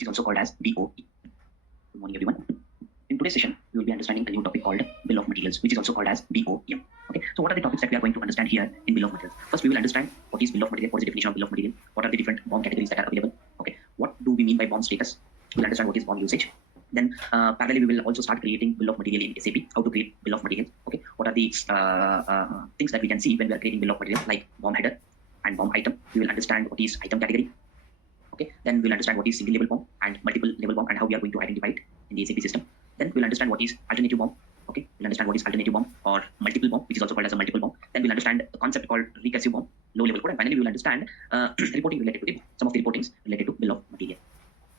is also called as BOE. Good morning, everyone. In today's session, we will be understanding a new topic called Bill of Materials, which is also called as BOM. Okay, so what are the topics that we are going to understand here in Bill of Materials? First, we will understand what is Bill of Material, what is the definition of Bill of Material, what are the different BOM categories that are available. Okay, what do we mean by BOM status? We'll understand what is BOM usage. Then, parallelly, we will also start creating Bill of Material in SAP, how to create Bill of Material. Okay, what are the things that we can see when we are creating Bill of Material, like BOM header and BOM item. We will understand what is item category. Okay, then we'll understand what is single level BOM and multiple level BOM and how we are going to identify it in the SAP system. Then we'll understand what is alternative BOM. Okay, we'll understand what is alternative BOM or multiple BOM, which is also called as a multiple BOM. Then we'll understand a concept called recursive BOM, low level code, and finally we will understand reporting related to it, some of the reportings related to bill of material.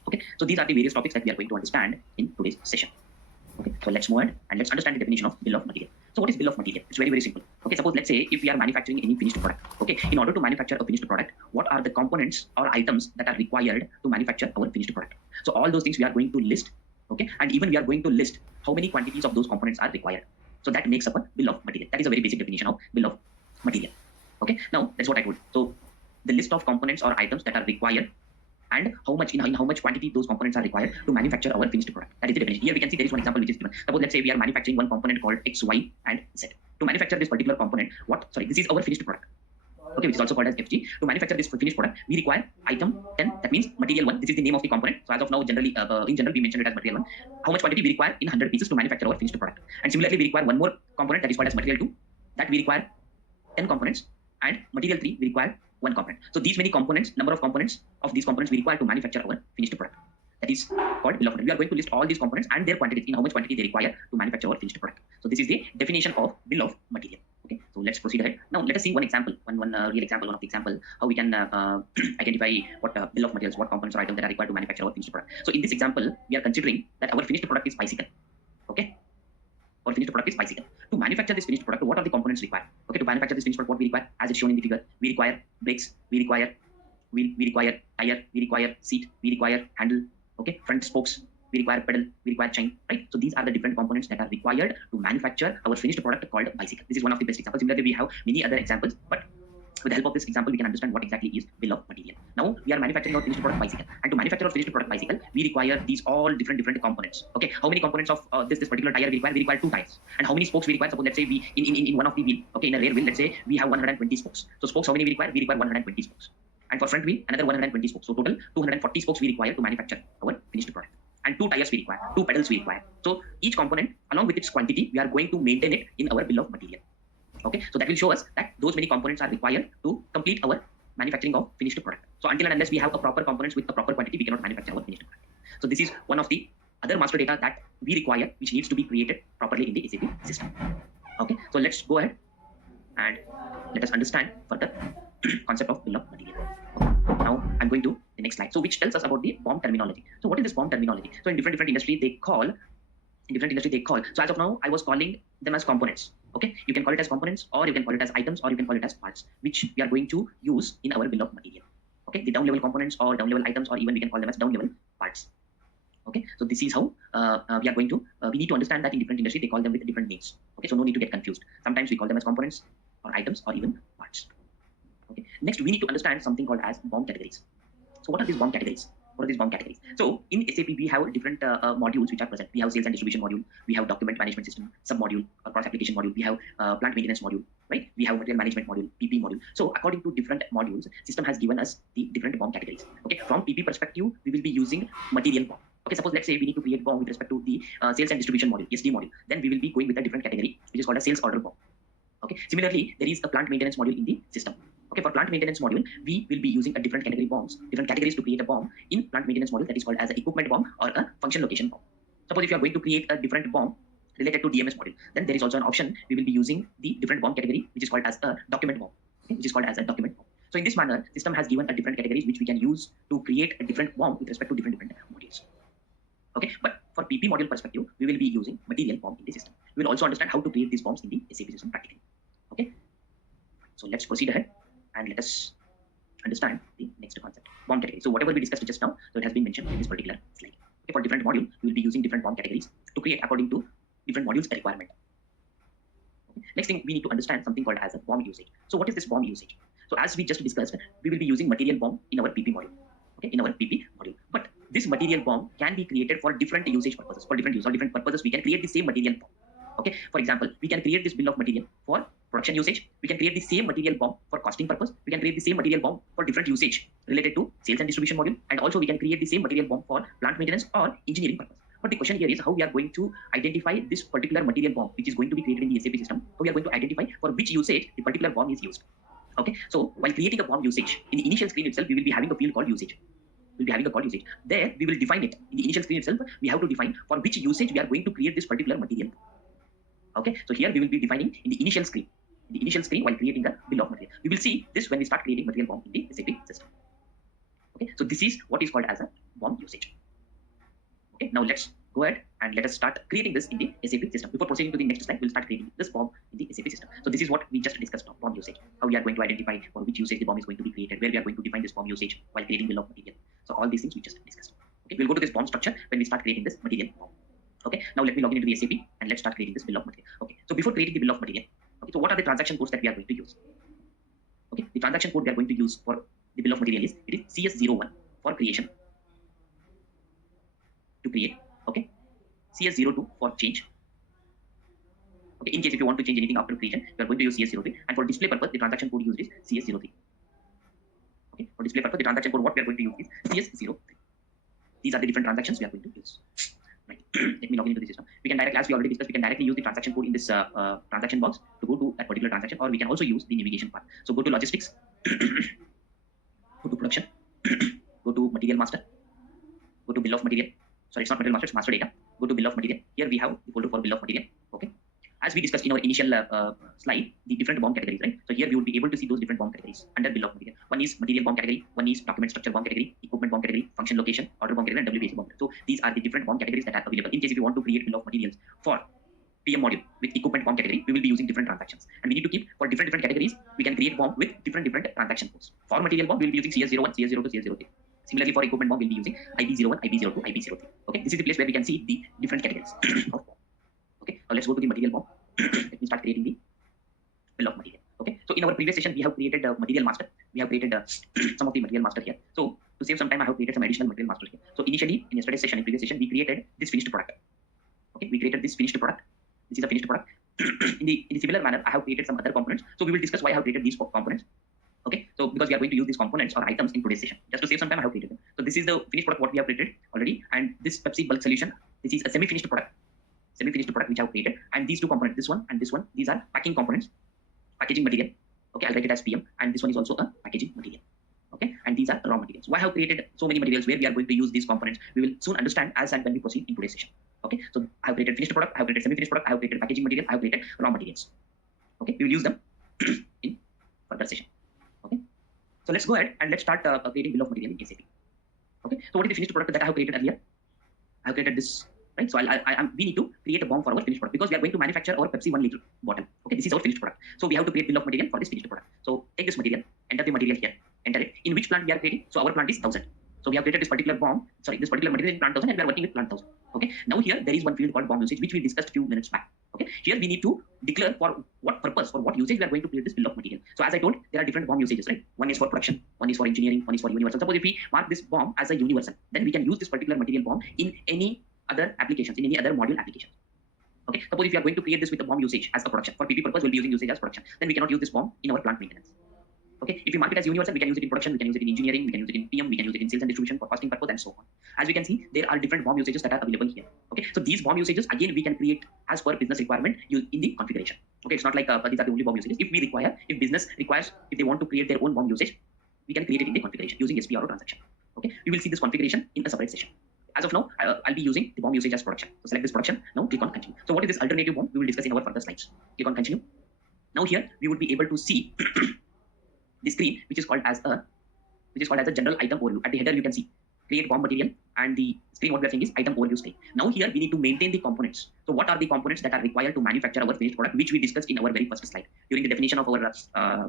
Okay, so these are the various topics that we are going to understand in today's session. Okay, so let's move ahead and let's understand the definition of bill of material. So what is bill of material? It's very, very simple. Okay, suppose let's say if we are manufacturing any finished product. Okay, in order to manufacture a finished product, what are the components or items that are required to manufacture our finished product? So all those things we are going to list. Okay, and even we are going to list how many quantities of those components are required. So that makes up a bill of material. That is a very basic definition of bill of material. Okay, now that's what I told. So the list of components or items that are required and how much in how much quantity those components are required to manufacture our finished product. That is the definition. Here we can see there is one example which is given. Suppose let's say we are manufacturing one component called X, Y, and Z. To manufacture this particular component, this is our finished product. Okay, which is also called as FG. To manufacture this finished product, we require item 10. That means material 1. This is the name of the component. So as of now, generally, in general, we mention it as material 1. How much quantity we require in 100 pieces to manufacture our finished product. And similarly, we require one more component that is called as material 2. That we require 10 components. And material 3, we require one component. So these many components, number of components of these components we require to manufacture our finished product. That is called bill of material. We are going to list all these components and their quantities, in how much quantity they require to manufacture our finished product. So this is the definition of bill of material. Okay, so let's proceed ahead. Now let us see one example, one real example, one of the example, how we can identify what bill of materials, what components or items that are required to manufacture our finished product. So in this example, we are considering that our finished product is bicycle. Okay, our finished product is bicycle. To manufacture this finished product, what are the components required? Okay, to manufacture this finished product, what we require, as it's shown in the figure, we require brakes, we require wheel, we require tire, we require seat, we require handle, okay, front spokes, we require pedal, we require chain, right? So these are the different components that are required to manufacture our finished product called bicycle. This is one of the best examples. Similarly, we have many other examples, but with the help of this example, we can understand what exactly is bill of material. Now we are manufacturing our finished product bicycle, and to manufacture our finished product bicycle, we require these all different components. Okay, how many components of this particular tire we require? We require 2 tires. And how many spokes we require? Suppose let's say we in one of the wheel, okay, in a rear wheel, let's say we have 120 spokes. So spokes, how many we require? We require 120 spokes. And for front wheel, another 120 spokes. So total 240 spokes we require to manufacture our finished product. And 2 tires we require, 2 pedals we require. So each component, along with its quantity, we are going to maintain it in our bill of material. Okay, so that will show us that those many components are required to complete our manufacturing of finished product. So until and unless we have a proper components with a proper quantity, we cannot manufacture our finished product. So this is one of the other master data that we require, which needs to be created properly in the SAP system. Okay, so let's go ahead and let us understand further concept of bill of material. Okay. Now I'm going to the next slide. So which tells us about the BOM terminology. So what is this BOM terminology? So in different industry they call. So as of now, I was calling them as components. Okay, you can call it as components, or you can call it as items, or you can call it as parts, which we are going to use in our bill of material. Okay, the down level components or down level items, or even we can call them as down level parts. Okay, so this is how we are going to. We need to understand that in different industry they call them with different names. Okay, so no need to get confused. Sometimes we call them as components, or items, or even parts. Okay, next we need to understand something called as BOM categories. So what are these BOM categories? What are these BOM categories? So in SAP, we have different modules which are present. We have sales and distribution module. We have document management system sub-module or cross-application module. We have plant maintenance module, right? We have material management module, PP module. So according to different modules, system has given us the different BOM categories. Okay, from PP perspective, we will be using material BOM. Okay, suppose let's say we need to create BOM with respect to the sales and distribution module, SD module. Then we will be going with a different category, which is called a sales order BOM. Okay, similarly, there is a plant maintenance module in the system. Okay, for plant maintenance module, we will be using a different category BOMs, different categories to create a BOM in plant maintenance module that is called as an equipment BOM or a function location BOM. Suppose if you are going to create a different BOM related to DMS module, then there is also an option we will be using the different BOM category which is called as a document BOM. Okay, which is called as a document BOM. So in this manner, system has given a different categories which we can use to create a different BOM with respect to different modules. Okay, but for PP module perspective, we will be using material BOM in the system. We will also understand how to create these BOMs in the SAP system practically. Okay, so let's proceed ahead and let us understand the next concept, BOM category. So whatever we discussed just now, so it has been mentioned in this particular slide. Okay, for different module, we will be using different BOM categories to create according to different modules requirement. Okay. Next thing, we need to understand something called as a BOM usage. So what is this BOM usage? So as we just discussed, we will be using material BOM in our PP module. Okay, in our PP module. But this material bomb can be created for different usage purposes, for different use or different purposes. We can create the same material bomb. Okay, for example, we can create this bill of material for production usage. We can create the same material bomb for costing purpose. We can create the same material bomb for different usage related to sales and distribution module, and also we can create the same material bomb for plant maintenance or engineering purpose. But the question here is how we are going to identify this particular material bomb which is going to be created in the SAP system. How we are going to identify for which usage the particular bomb is used. Okay, so while creating a bomb usage, in the initial screen itself, we will be having a field called usage. We'll be having a call usage. There, we will define it. In the initial screen itself, we have to define for which usage we are going to create this particular material. Okay, so here we will be defining in the initial screen. In the initial screen while creating the bill of material. We will see this when we start creating material bomb in the SAP system. Okay, so this is what is called as a bomb usage. Okay, now let's go ahead and let us start creating this in the SAP system. Before proceeding to the next slide, we'll start creating this bomb in the SAP system. So this is what we just discussed now, bomb usage. How we are going to identify for which usage the bomb is going to be created, where we are going to define this bomb usage while creating bill of material. So all these things we just discussed. Okay, we'll go to this bomb structure when we start creating this material bomb. Okay, now let me log into the SAP and let's start creating this bill of material. Okay, so before creating the bill of material, okay, so what are the transaction codes that we are going to use? Okay, the transaction code we are going to use for the bill of material is CS01 for creation, to create. Okay, CS02 for change. Okay, in case if you want to change anything after creation, you are going to use CS03, and for display purpose, the transaction code used is CS03. Okay, for display purpose, the transaction code what we are going to use is CS03. These are the different transactions we are going to use. Right. Let me log into the system. We can directly, as we already discussed, we can directly use the transaction code in this transaction box to go to that particular transaction, or we can also use the navigation part. So go to logistics, go to production, go to material master, go to bill of material. Sorry, it's not material master, it's master data. Go to bill of material. Here we have the folder for bill of material. Okay. As we discussed in our initial slide, the different bomb categories, right? So here we will be able to see those different bomb categories under bill of material. One is material bomb category, one is document structure bomb category, equipment bomb category, function location, order bomb category, and WPC bomb category. So these are the different bomb categories that are available. In case if you want to create bill of materials for PM module with equipment bomb category, we will be using different transactions. And we need to keep for different categories, we can create bomb with different transaction codes. For material bomb, we will be using CS01, CS02, CS03. Similarly, for equipment bomb, we'll be using IB01, IB02, IB03. Okay, this is the place where we can see the different categories of bomb. Okay, now let's go to the material bomb. Let me start creating the bill of material. Okay, so in our previous session, we have created a material master. We have created some of the material master here. So to save some time, I have created some additional material master here. So initially, in yesterday's session, in previous session, we created this finished product. Okay, we created this finished product. This is a finished product. in the similar manner, I have created some other components. So we will discuss why I have created these components. Okay, so because we are going to use these components or items in today's session, just to save some time, I have created them. So this is the finished product what we have created already, and this Pepsi bulk solution, this is a semi-finished product. Semi-finished product which I have created, and these two components, this one and this one, these are packing components, packaging material. Okay, I'll write it as PM, and this one is also a packaging material. Okay, and these are raw materials. Why I have created so many materials where we are going to use these components, we will soon understand as and when we proceed in today's session. Okay, so I have created finished product, I have created semi-finished product, I have created packaging material, I have created raw materials. Okay, we will use them in further session. Okay, so let's go ahead and let's start creating bill of material in SAP. Okay, so what is the finished product that I have created earlier? I have created this. Right, so we need to create a bomb for our finished product because we are going to manufacture our Pepsi 1 liter bottle. Okay, this is our finished product. So we have to create bill of material for this finished product. So take this material, enter the material here, enter it. In which plant we are creating? So our plant is 1000. So we have created this particular bomb, this particular material in plant 1000, and we are working with plant 1000. Okay, now here there is one field called bomb usage, which we discussed a few minutes back. Okay, here we need to declare for what purpose, for what usage we are going to create this bill of material. So as I told, there are different bomb usages, right? One is for production, one is for engineering, one is for universal. Suppose if we mark this bomb as a universal, then we can use this particular material bomb in any other applications, in any other module application. Okay, suppose if you are going to create this with a bomb usage as a production, for PP purpose, we'll be using usage as production, then we cannot use this bomb in our plant maintenance. Okay, if you mark it as universal, we can use it in production, we can use it in engineering, we can use it in PM, we can use it in sales and distribution for costing purpose, and so on. As we can see, there are different bomb usages that are available here. Okay, so these bomb usages, again, we can create as per business requirement in the configuration. Okay, it's not like these are the only bomb usages. If business requires, if they want to create their own bomb usage, we can create it in the configuration using SPRO transaction. Okay, we will see this configuration in a separate session. As of now, I'll be using the bomb usage as production. So select this production. Now click on continue. So what is this alternative bomb? We will discuss in our further slides. Click on continue. Now here we would be able to see the screen, which is called as a general item overview. At the header, you can see create bomb material, and the screen what we are saying is item overview screen. Now here we need to maintain the components. So what are the components that are required to manufacture our finished product, which we discussed in our very first slide during the definition of our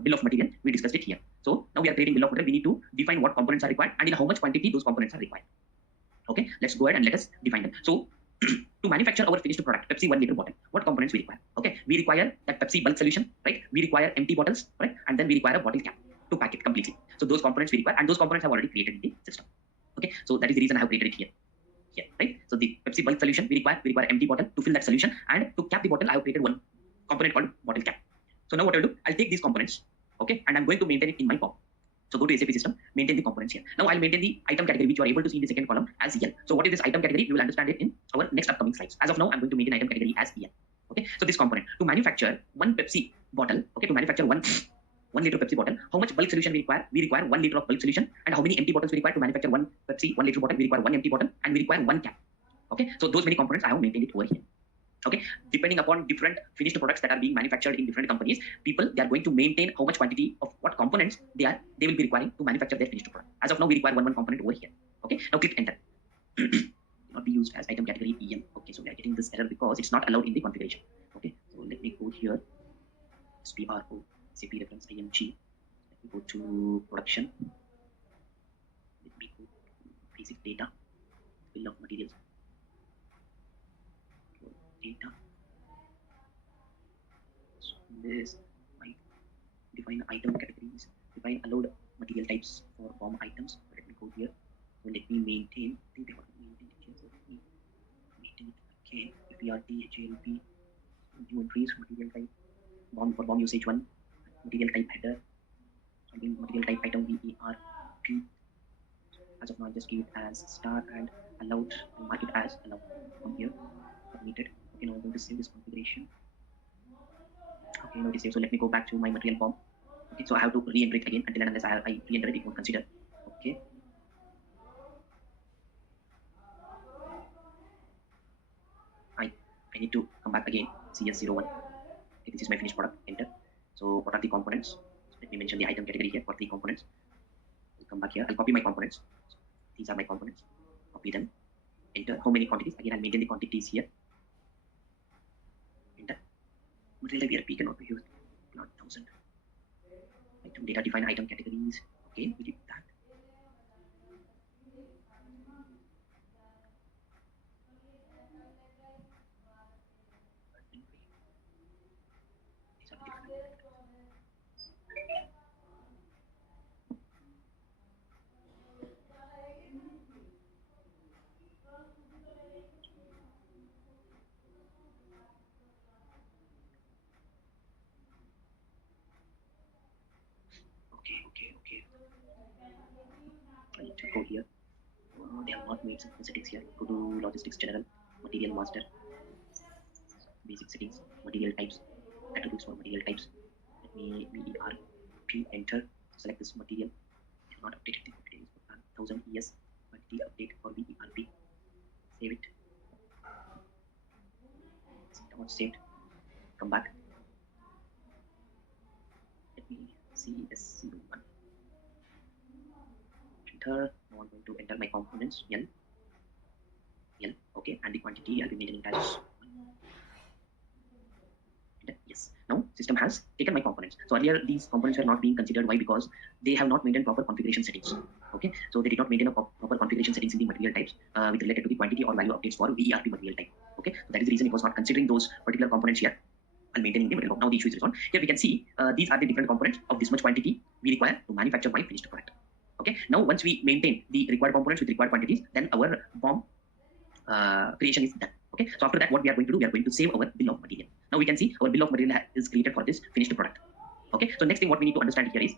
bill of material. We discussed it here. So now we are creating bill of material. We need to define what components are required and in how much quantity those components are required. Okay, let's go ahead and let us define them. So to manufacture our finished product, Pepsi 1 liter bottle, what components we require? Okay, we require that Pepsi bulk solution, right? We require empty bottles, right? And then we require a bottle cap to pack it completely. So those components we require, and those components have already created in the system. Okay, so that is the reason I have created it here. Here, right? So the Pepsi bulk solution we require empty bottle to fill that solution, and to cap the bottle I have created one component called bottle cap. So now what I'll do, I'll take these components, okay, and I'm going to maintain it in my POM. So go to SAP system, maintain the components here. Now I'll maintain the item category, which you are able to see in the second column as EL. So what is this item category? We will understand it in our next upcoming slides. As of now, I'm going to maintain item category as EL. Okay, so this component, to manufacture one Pepsi bottle, okay, to manufacture one liter Pepsi bottle, how much bulk solution we require? We require 1 liter of bulk solution. And how many empty bottles we require to manufacture one Pepsi 1 liter bottle? We require one empty bottle, and we require one cap. Okay, so those many components I have maintained it over here. Okay, depending upon different finished products that are being manufactured in different companies, people, they are going to maintain how much quantity of what components they will be requiring to manufacture their finished product. As of now, we require one component over here. Okay, now click enter. Not be used as item category EM. Okay, so we are getting this error because it's not allowed in the configuration. Okay, so let me go here. SPRO SAP reference IMG. Let me go to production. Let me go to basic data, bill of materials. Data. So this I define item categories, define allowed material types for BOM items. Let me go here. So let me maintain. I think they want to maintain it here. So let me maintain it again. PRT, HLP, new entries, material type, BOM for BOM usage 1, material type header, something material type item VERP. As of now, I just give it as star and allowed and mark it as allowed from here. Submitted. Okay, now I'm going to save this configuration. Okay, now it is saved. So let me go back to my material form. Okay, so I have to re-enter it again. Until and unless I re-enter it, it won't consider. Okay. I need to come back again. CS01. Okay, this is my finished product. Enter. So what are the components? So let me mention the item category here. What are the components? I'll come back here. I'll copy my components. So these are my components. Copy them. Enter. How many quantities? Again, I'll maintain the quantities here. Enter. Material type ERP cannot be used. Not 1000. Item data, define item categories. Okay, we did that. Okay. I need to go here. They have not made some settings here. Go to logistics general, material master, basic settings, material types, attributes for material types. Let me VERP enter. Select this material. I have not updated the materials for 1000 ES. Quantity update for VERP. Save it. Not saved. Come back. Let me see SC1. Enter. Now I'm going to enter my components. L. Okay, and the quantity I'll be maintaining it as 1. Yes. Now system has taken my components. So earlier these components were not being considered. Why? Because they have not maintained proper configuration settings. Okay, so they did not maintain a proper configuration settings in the material types with related to the quantity or value updates for VERP material type. Okay, so that is the reason it was not considering those particular components here and maintaining the material. Now the issue is resolved. Here we can see these are the different components of this much quantity we require to manufacture my finished product. Okay, now once we maintain the required components with required quantities, then our BOM creation is done. Okay, so after that, what we are going to do, we are going to save our bill of material. Now we can see our bill of material is created for this finished product. Okay, so next thing what we need to understand here is,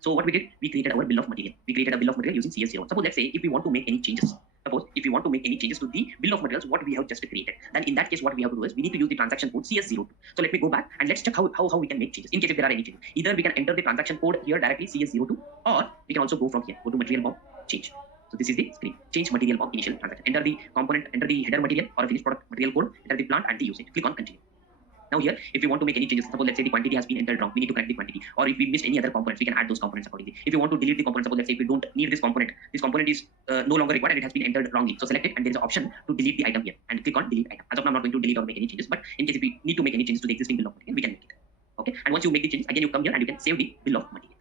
so what we did, we created our bill of material. We created a bill of material using CS01. Suppose let's say if we want to make any changes, to the bill of materials what we have just created, then in that case what we have to do is we need to use the transaction code CS02. So let me go back and let's check how we can make changes in case if there are any changes. Either we can enter the transaction code here directly CS02, or we can also go from here, go to material BOM, change. So this is the screen. Change material BOM initial transaction. Enter the component, enter the header material or finished product material code, enter the plant and the usage. Click on continue. Now here, if you want to make any changes, suppose let's say the quantity has been entered wrong, we need to correct the quantity. Or if we missed any other components, we can add those components accordingly. If you want to delete the component, suppose let's say if we don't need this component is no longer required and it has been entered wrongly. So select it and there is an option to delete the item here and click on delete item. As of now, I'm not going to delete or make any changes, but in case if we need to make any changes to the existing bill of material, we can make it. Okay, and once you make the changes, again you come here and you can save the bill of materials.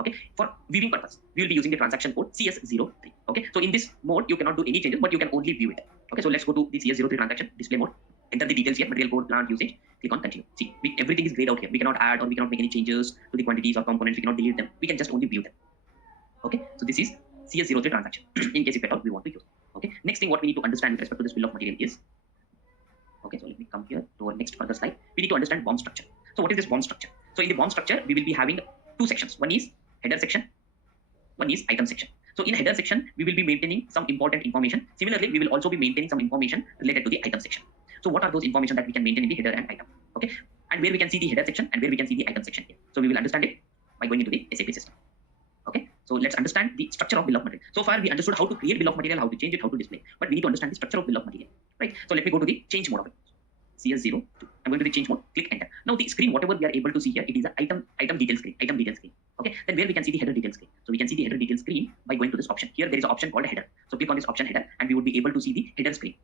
Okay, for viewing purpose, we will be using the transaction code CS03. Okay, so in this mode, you cannot do any changes, but you can only view it. Okay, so let's go to the CS03 transaction display mode. Enter the details here, material code, plant, usage. Click on continue. See, everything is grayed out here. We cannot add or we cannot make any changes to the quantities or components. We cannot delete them. We can just only view them. Okay, so this is CS03 transaction in case if at all we want to use. Okay. Next thing what we need to understand with respect to this bill of material is, okay, so let me come here to our next further slide. We need to understand BOM structure. So what is this BOM structure? So in the BOM structure, we will be having two sections. One is header section, one is item section. So in header section, we will be maintaining some important information. Similarly, we will also be maintaining some information related to the item section. So what are those information that we can maintain in the header and item? Okay, and where we can see the header section and where we can see the item section here. So we will understand it by going into the SAP system. Okay, so let's understand the structure of bill of material. So far we understood how to create bill of material, how to change it, how to display, but we need to understand the structure of bill of material, right? So let me go to the change mode of it. CS02. I'm going to the change mode, click enter. Now the screen, whatever we are able to see here, it is an item detail screen, Okay, then where we can see the header detail screen. So we can see the header detail screen by going to this option. Here there is an option called header. So click on this option header and we would be able to see the header screen.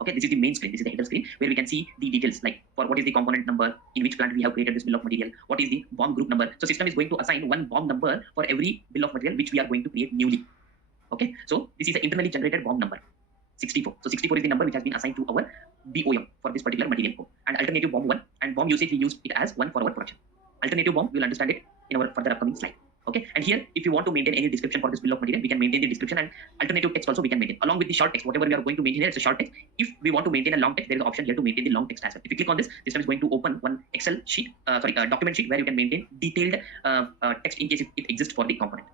Okay, this is the main screen, this is the header screen where we can see the details like for what is the component number, in which plant we have created this bill of material, what is the BOM group number. So system is going to assign one BOM number for every bill of material which we are going to create newly. Okay, so this is the internally generated BOM number. 64. So 64 is the number which has been assigned to our BOM for this particular material code. And alternative BOM 1 and BOM usage we use it as 1 for our production. Alternative BOM, we will understand it in our further upcoming slide. Okay, and here if you want to maintain any description for this bill of material, we can maintain the description, and alternative text also we can maintain along with the short text. Whatever we are going to maintain here, it's a short text. If we want to maintain a long text, there is an option here to maintain the long text as well. If you click on this, system is going to open one Excel sheet, document sheet where you can maintain detailed text in case it exists for the component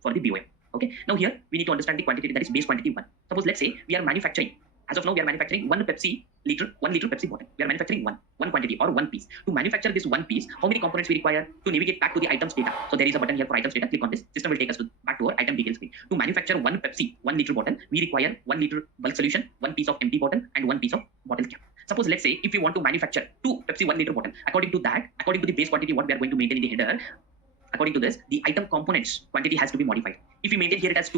for the BOM. Okay, now here we need to understand the quantity, that is base quantity 1. Suppose let's say we are manufacturing, as of now we are manufacturing 1 liter Pepsi bottle. We are manufacturing one quantity or one piece. To manufacture this one piece, how many components we require to navigate back to the items data? So there is a button here for items data. Click on this. System will take us back to our item details screen. To manufacture 1 Pepsi 1 liter bottle, we require 1 liter bulk solution, 1 piece of empty bottle, and 1 piece of bottle cap. Suppose let's say if we want to manufacture 2 Pepsi 1 liter bottle, according to the base quantity what we are going to maintain in the header, according to this, the item components quantity has to be modified. If we maintain here it as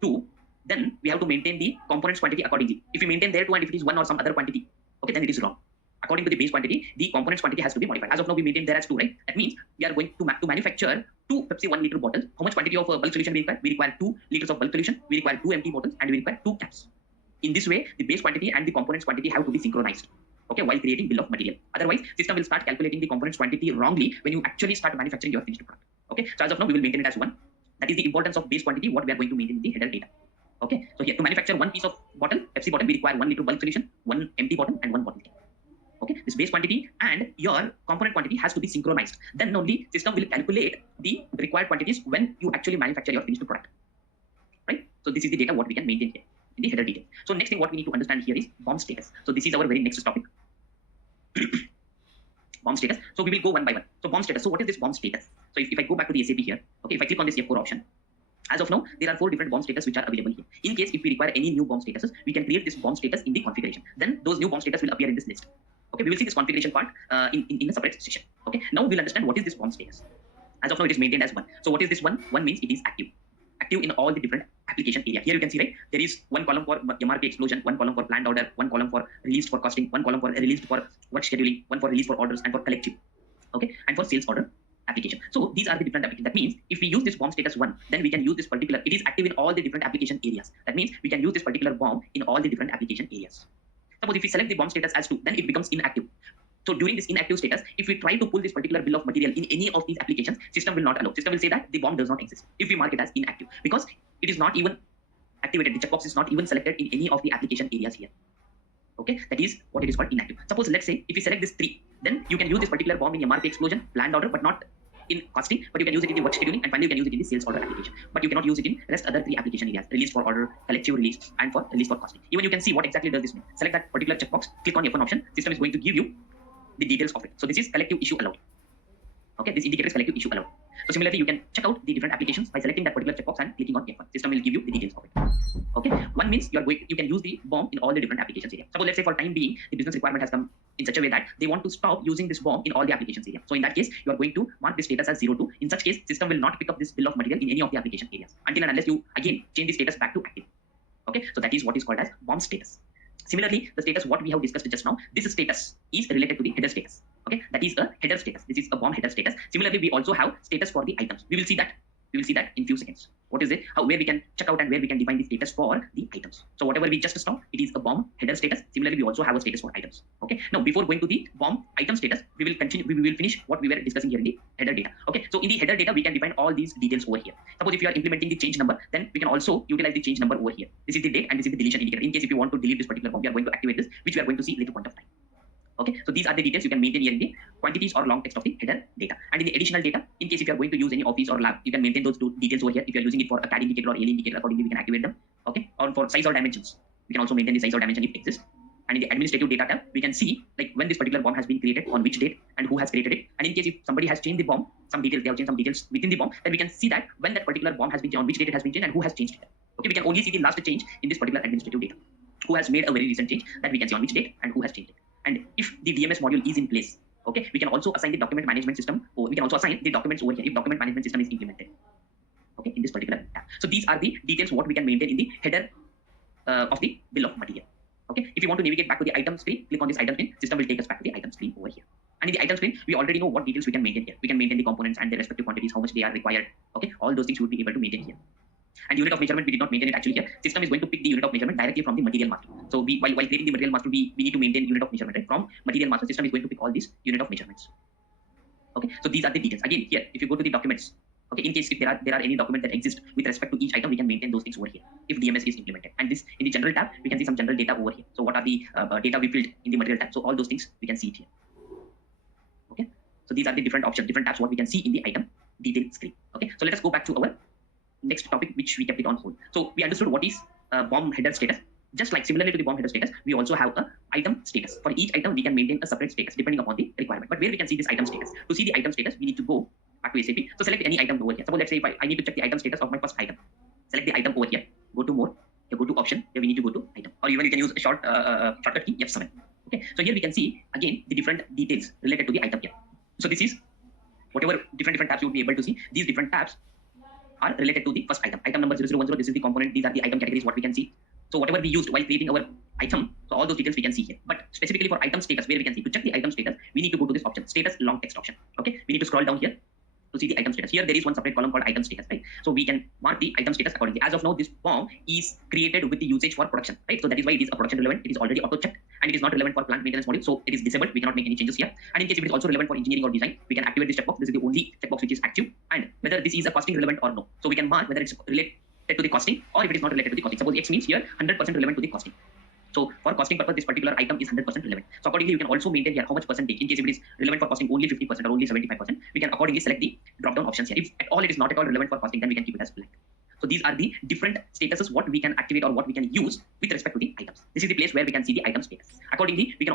2, then we have to maintain the components quantity accordingly. If we maintain there 2 and if it is 1 or some other quantity, okay, then it is wrong. According to the base quantity, the components quantity has to be modified. As of now, we maintain there as 2, right? That means we are going to manufacture 2 Pepsi 1 liter bottles. How much quantity of bulk solution we require? We require 2 liters of bulk solution, we require 2 empty bottles, and we require 2 caps. In this way, the base quantity and the components quantity have to be synchronized. Okay, while creating bill of material. Otherwise, system will start calculating the components quantity wrongly when you actually start manufacturing your finished product. Okay, so as of now, we will maintain it as 1. That is the importance of base quantity, what we are going to maintain in the header data. Okay, so here to manufacture 1 piece of bottle, Pepsi bottle, we require 1 liter bulk solution, 1 empty bottle, and 1 bottle cap. Okay, this base quantity and your component quantity has to be synchronized. Then only system will calculate the required quantities when you actually manufacture your finished product. Right? So this is the data what we can maintain here in the header detail. So next thing what we need to understand here is BOM status. So this is our very next topic. BOM status. So we will go one by one. So BOM status. So what is this BOM status? So if I go back to the SAP here, okay, if I click on this F4 option, as of now, there are 4 different BOM status which are available here. In case if we require any new BOM statuses, we can create this BOM status in the configuration. Then those new BOM status will appear in this list. Okay, we will see this configuration part in a separate session. Okay, now we'll understand what is this BOM status. As of now, it is maintained as 1. So what is this 1? 1 means it is active. Active in all the different application area. Here you can see, right, there is 1 column for MRP explosion, 1 column for planned order, 1 column for released for costing, 1 column for released for work scheduling, 1 for release for orders and for collective. Okay, and for sales order application. So these are the different applications. That means if we use this BOM status 1, then we can use this particular, it is active in all the different application areas. That means we can use this particular BOM in all the different application areas. Suppose if we select the BOM status as 2, then it becomes inactive. So during this inactive status, if we try to pull this particular bill of material in any of these applications, system will not allow. System will say that the BOM does not exist if we mark it as inactive, because it is not even activated. The checkbox is not even selected in any of the application areas here. Okay, that is what it is called inactive. Suppose let's say if we select this 3, then you can use this particular BOM in MRP explosion, planned order, but not in costing, but you can use it in the work scheduling, and finally you can use it in the sales order application. But you cannot use it in rest other 3 application areas: release for order, collective release, and for release for costing. Even you can see what exactly does this mean. Select that particular checkbox, click on F1 option. System is going to give you the details of it. So this is collective issue allowed. Okay, this indicator is collective issue allowed. So similarly, you can check out the different applications by selecting that particular checkbox and clicking on F1. System will give you the details of it. Okay, 1 means you can use the BOM in all the different applications area. Suppose let's say for time being, the business requirement has come in such a way that they want to stop using this BOM in all the applications area. So in that case, you are going to mark the status as 02. In such case, system will not pick up this bill of material in any of the application areas until and unless you again change the status back to active. Okay, so that is what is called as BOM status. Similarly, the status what we have discussed just now, this status is related to the header status. Okay, that is a header status. This is a BOM header status. Similarly, we also have status for the items. We will see that We will see that in few seconds. What is it? Where we can check out and where we can define the status for the items. So whatever we just saw, it is a bomb header status. Similarly, we also have a status for items. Okay. Now, before going to the bomb item status, we will continue. We will finish what we were discussing here in the header data. Okay. So in the header data, we can define all these details over here. Suppose if you are implementing the change number, then we can also utilize the change number over here. This is the date and this is the deletion indicator. In case if you want to delete this particular bomb, we are going to activate this, which we are going to see later point of time. Okay, so these are the details you can maintain here in the quantities or long text of the header data. And in the additional data, in case if you are going to use any office or lab, you can maintain those two details over here. If you are using it for a CAD indicator or ALE indicator, accordingly we can activate them. Okay, or for size or dimensions, we can also maintain the size or dimension if it exists. And in the administrative data tab, we can see like when this particular bomb has been created, on which date, and who has created it. And in case if somebody has changed the bomb, some details, they have changed some details within the bomb, then we can see that when that particular bomb has been changed, on which date it has been changed, and who has changed it. Okay, we can only see the last change in this particular administrative data. Who has made a very recent change, that we can see on which date and who has changed it. And if the DMS module is in place, okay, we can also assign the document management system, or we can also assign the documents over here if document management system is implemented. Okay, in this particular tab. So these are the details what we can maintain in the header of the bill of material. Okay, if you want to navigate back to the item screen, click on this item screen. System will take us back to the item screen over here. And in the item screen, we already know what details we can maintain here. We can maintain the components and their respective quantities, how much they are required. Okay, all those things we would be able to maintain here. And unit of measurement, we did not maintain it actually here. System is going to pick the unit of measurement directly from the material master. So while creating the material master, we need to maintain unit of measurement, right? From material master, system is going to pick all these unit of measurements. Okay, so these are the details. Again, here, if you go to the documents, okay, in case if there are any document that exists with respect to each item, we can maintain those things over here if DMS is implemented. And this in the general tab, we can see some general data over here. So what are the data we filled in the material tab? So all those things we can see it here. Okay, so these are the different options, different tabs what we can see in the item detail screen. Okay, so let us go back to our next topic, which we kept it on hold. So we understood what is bomb header status. Just like similarly to the bomb header status, we also have a item status. For each item, we can maintain a separate status depending upon the requirement. But where we can see this item status, to see the item status, we need to go back to SAP. So select any item over here. Suppose let's say if I need to check the item status of my first item. Select the item over here. Go to more. Here go to option. Here we need to go to item. Or even you can use a shortcut key F7. Okay. So here we can see again the different details related to the item here. So this is whatever different tabs you would be able to see. These different tabs are related to the first item. Item number 0010, this is the component, these are the item categories what we can see. So whatever we used while creating our item, so all those details we can see here. But specifically for item status, where we can see, to check the item status, we need to go to this option, status long text option. Okay, we need to scroll down here to see the item status. Here there is one separate column called item status, right? So we can mark the item status accordingly. As of now, this bomb is created with the usage for production, right? So that is why it is a production relevant. It is already auto checked and it is not relevant for plant maintenance module. So it is disabled. We cannot make any changes here. And in case if it is also relevant for engineering or design, we can activate this checkbox. This is the only checkbox which is active, and whether this is a costing relevant or no. So we can mark whether it's related to the costing or if it is not related to the costing. Suppose X means here 100% relevant to the costing. So for costing purpose, this particular item is 100% relevant. So accordingly, you can also maintain here how much percentage. In case if it is relevant for costing only 50% or only 75%, we can accordingly select the drop-down options here. If at all it is not at all relevant for costing, then we can keep it as blank. So these are the different statuses what we can activate or what we can use with respect to the items. This is the place where we can see the item status. Accordingly, we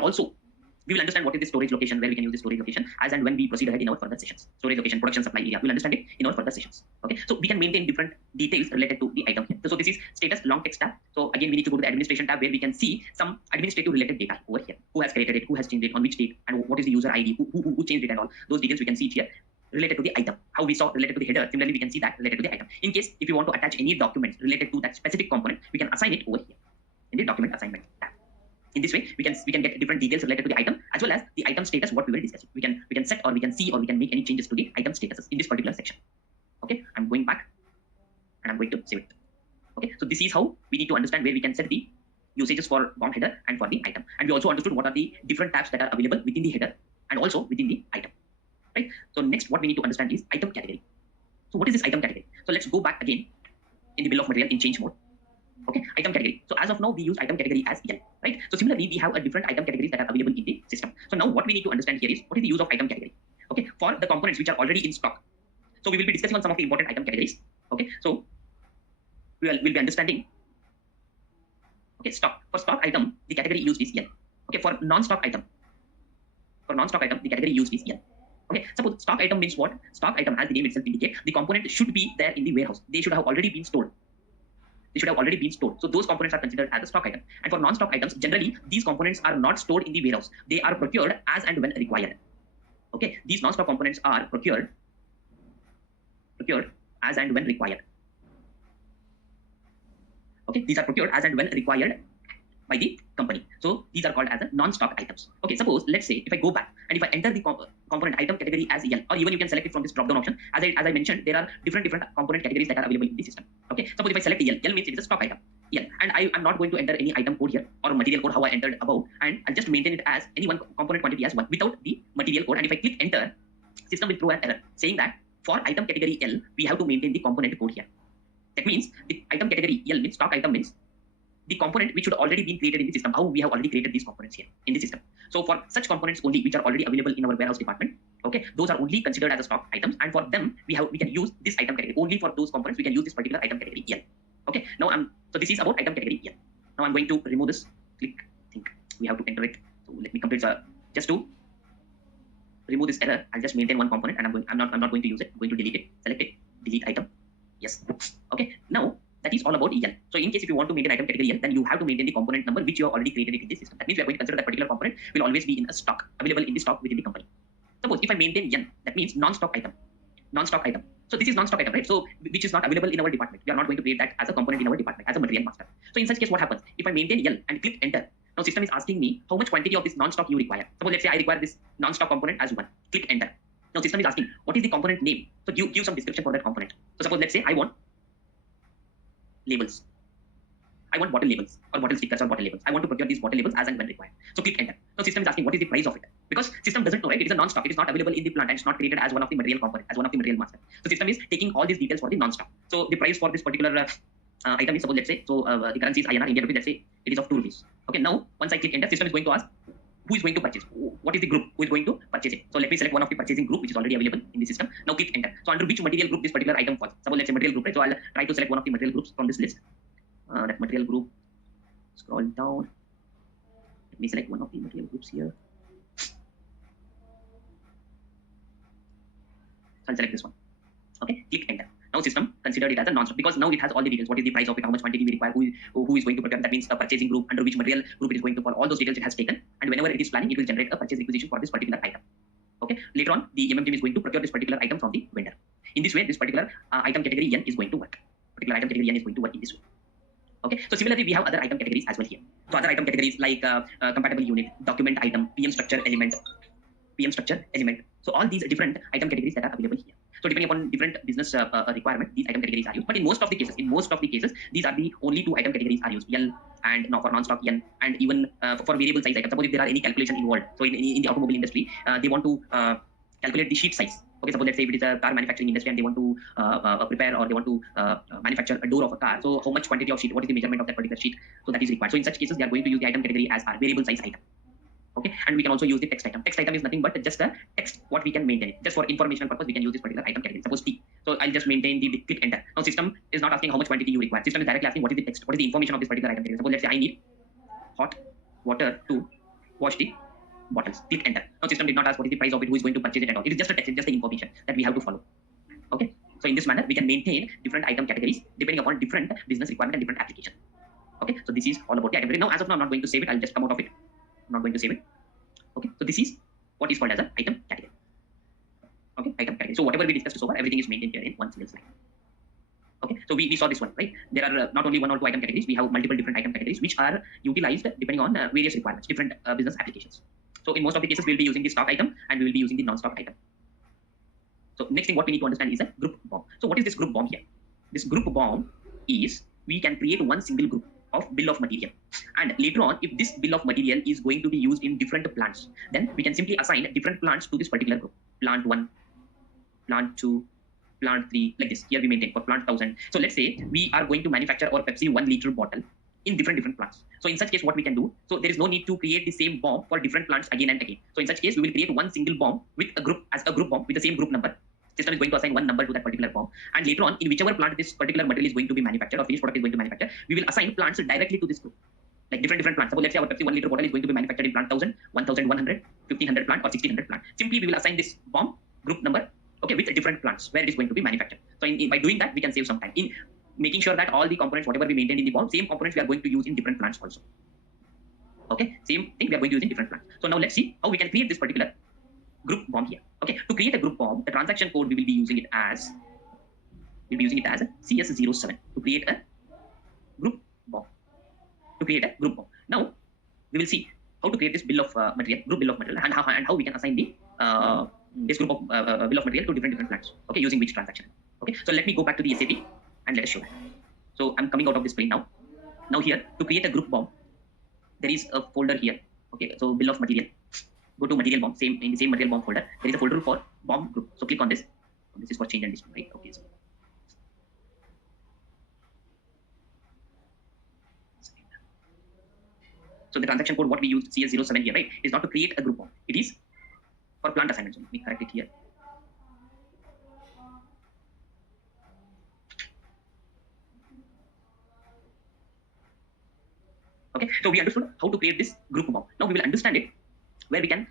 will understand what is the storage location, where we can use the storage location as and when we proceed ahead in our further sessions. Storage location, production, supply area, we'll understand it in our further sessions. Okay, so we can maintain different details related to the item here. So this is status long text tab. So again, we need to go to the administration tab where we can see some administrative related data over here. Who has created it, who has changed it, on which date, and what is the user ID, who changed it and all. Those details we can see it here related to the item. How we saw related to the header, similarly we can see that related to the item. In case if you want to attach any documents related to that specific component, we can assign it over here in the document assignment tab. In this way, we can get different details related to the item as well as the item status what we were discussing. We can set or we can see or we can make any changes to the item statuses in this particular section. Okay, I'm going back and I'm going to save it. Okay, so this is how we need to understand where we can set the usages for bomb header and for the item. And we also understood what are the different tabs that are available within the header and also within the item. Right. So next, what we need to understand is item category. So what is this item category? So let's go back again in the bill of material in change mode. Okay, item category. So as of now, we use item category as L, right? So similarly, we have a different item categories that are available in the system. So now what we need to understand here is what is the use of item category? Okay, for the components which are already in stock. So we will be discussing on some of the important item categories. Okay, so we'll be understanding. Okay, stock. For stock item, the category used is L. Okay, for non-stock item, the category used is L. Okay, suppose stock item means what? Stock item, as the name itself indicates, the component should be there in the warehouse. They should have already been stored. So those components are considered as a stock item. And for non-stock items, generally, these components are not stored in the warehouse. They are procured as and when required. Okay, these non-stock components are procured as and when required. Okay, these are procured as and when required by the company. So these are called as a non-stock items. Okay, suppose let's say if I go back and if I enter the component item category as L, or even you can select it from this drop down option. As I mentioned, there are different component categories that are available in the system. Okay, suppose if I select L means it is a stock item. And I am not going to enter any item code here or material code how I entered above, and I'll just maintain it as any one component quantity as one without the material code. And if I click enter, system will throw an error saying that for item category L we have to maintain the component code here. That means the item category L means stock item means the component which should already been created in the system. How we have already created these components here in the system. So for such components only which are already available in our warehouse department, okay, those are only considered as a stock items, and for them we can use this item category. Only for those components we can use this particular item category L. Okay, now so this is about item category L. Now I'm going to remove this. Click. I think we have to enter it. So let me complete just to remove this error. I'll just maintain one component, and I'm not going to use it. I'm going to delete it. Select it. Delete item. Yes. Okay. Now that is all about L. So in case if you want to maintain item category L, then you have to maintain the component number which you have already created it in the system. That means we are going to consider that particular component will always be in a stock, available in the stock within the company. Suppose if I maintain N, that means non-stock item. Non-stock item. So this is non-stock item, right? So which is not available in our department. We are not going to create that as a component in our department as a material master. So in such case, what happens? If I maintain L and click enter, now system is asking me how much quantity of this non-stock you require. Suppose let's say I require this non-stock component as 1. Click enter. Now system is asking what is the component name. So you give some description for that component. So suppose let's say I want labels. I want bottle labels or bottle stickers or bottle labels. I want to procure these bottle labels as and when required. So click enter. Now system is asking what is the price of it, because system doesn't know, right? It is a non-stock. It is not available in the plant and it's not created as one of the material component, as one of the material master. So system is taking all these details for the non-stock. So the price for this particular item is, suppose let's say, so the currency is INR, Indian rupee. Let's say it is of 2 rupees. Okay, now once I click enter, system is going to ask who is going to purchase, what is the group who is going to purchase it. So let me select one of the purchasing group which is already available in the system. Now click enter. So under which material group this particular item falls. Suppose let's say material group, right? So I'll try to select one of the material groups from this list. That material group, scroll down. Let me select one of the material groups here. So I'll select this one. Okay, click enter. Now system considered it as a non-stock because now it has all the details. What is the price of it, how much quantity we require, who is going to procure. That means a purchasing group, under which material group it is going to fall. All those details it has taken, and whenever it is planning, it will generate a purchase requisition for this particular item. Okay, later on the MM team is going to procure this particular item from the vendor. In this way, this particular item category N is going to work. Particular item category N is going to work in this way. Okay, so similarly we have other item categories as well here. So other item categories like compatible unit, document item, PM structure element. So all these different item categories that are available here. So depending upon different business requirement, these item categories are used. But in most of the cases, these are the only 2 item categories are used. L and now for non-stock N, and even for variable size items. Suppose if there are any calculation involved. So in the automobile industry, they want to calculate the sheet size. Okay, suppose let's say if it is a car manufacturing industry and they want to prepare or they want to manufacture a door of a car. So how much quantity of sheet, what is the measurement of that particular sheet? So that is required. So in such cases, they are going to use the item category as our variable size item. Okay, and we can also use the text item. Text item is nothing but just a text what we can maintain. Just for informational purpose, we can use this particular item category. Suppose T. So I'll just maintain the click enter. Now system is not asking how much quantity you require. System is directly asking what is the text, what is the information of this particular item category. Suppose let's say I need hot water to wash the bottles. Click enter. Now system did not ask what is the price of it, who is going to purchase it at all. It is just a text, it's just the information that we have to follow. Okay, so in this manner we can maintain different item categories depending upon different business requirement and different application. Okay, so this is all about the item category. Now as of now I'm not going to save it. I'll just come out of it. I'm not going to save it. Okay, so this is what is called as an item category. Okay, item category. So whatever we discussed so far, everything is maintained here in one single slide. Okay, so we saw this one, right? There are not only 1 or 2 item categories. We have multiple different item categories which are utilized depending on various requirements, different business applications. So in most of the cases, we'll be using the stock item and we will be using the non-stock item. So next thing what we need to understand is a group BOM. So what is this group BOM here? This group BOM is we can create one single group of bill of material, and later on if this bill of material is going to be used in different plants, then we can simply assign different plants to this particular group. Plant 1, plant 2, plant 3, like this. Here we maintain for plant 1000. So let's say we are going to manufacture our Pepsi 1 liter bottle in different plants. So in such case what we can do, so there is no need to create the same BOM for different plants again and again. So in such case we will create one single BOM with a group as a group BOM with the same group number. System is going to assign one number to that particular BOM, and later on in whichever plant this particular material is going to be manufactured or finished product is going to manufacture, we will assign plants directly to this group, like different plants. Suppose let's say our Pepsi 1 liter bottle is going to be manufactured in plant 1000, 1100, 1500 plant or 1600 plant. Simply we will assign this BOM group number, okay, with different plants where it is going to be manufactured. So by doing that we can save some time in making sure that all the components whatever we maintain in the BOM, same components we are going to use in different plants also. Okay, same thing we are going to use in different plants. So now let's see how we can create this particular group BOM here. Okay, to create a group BOM, the transaction code we will be using it as CS07 to create a group BOM. to create a group bomb. Now we will see how to create this bill of material, group bill of material, and how we can assign the this group of bill of material to different plants. Okay, using which transaction. Okay, so let me go back to the SAP and let us show that. So I'm coming out of this screen now. Now here to create a group bomb, there is a folder here. Okay, so bill of material. Go to material bomb, in the same material bomb folder. There is a folder for bomb group. So click on this. This is for change and display, right? Okay. So the transaction code what we use CS07 here, right, is not to create a group bomb. It is for plant assignment. So let me correct it here. Okay, so we understood how to create this group bomb. Now we will understand it where we can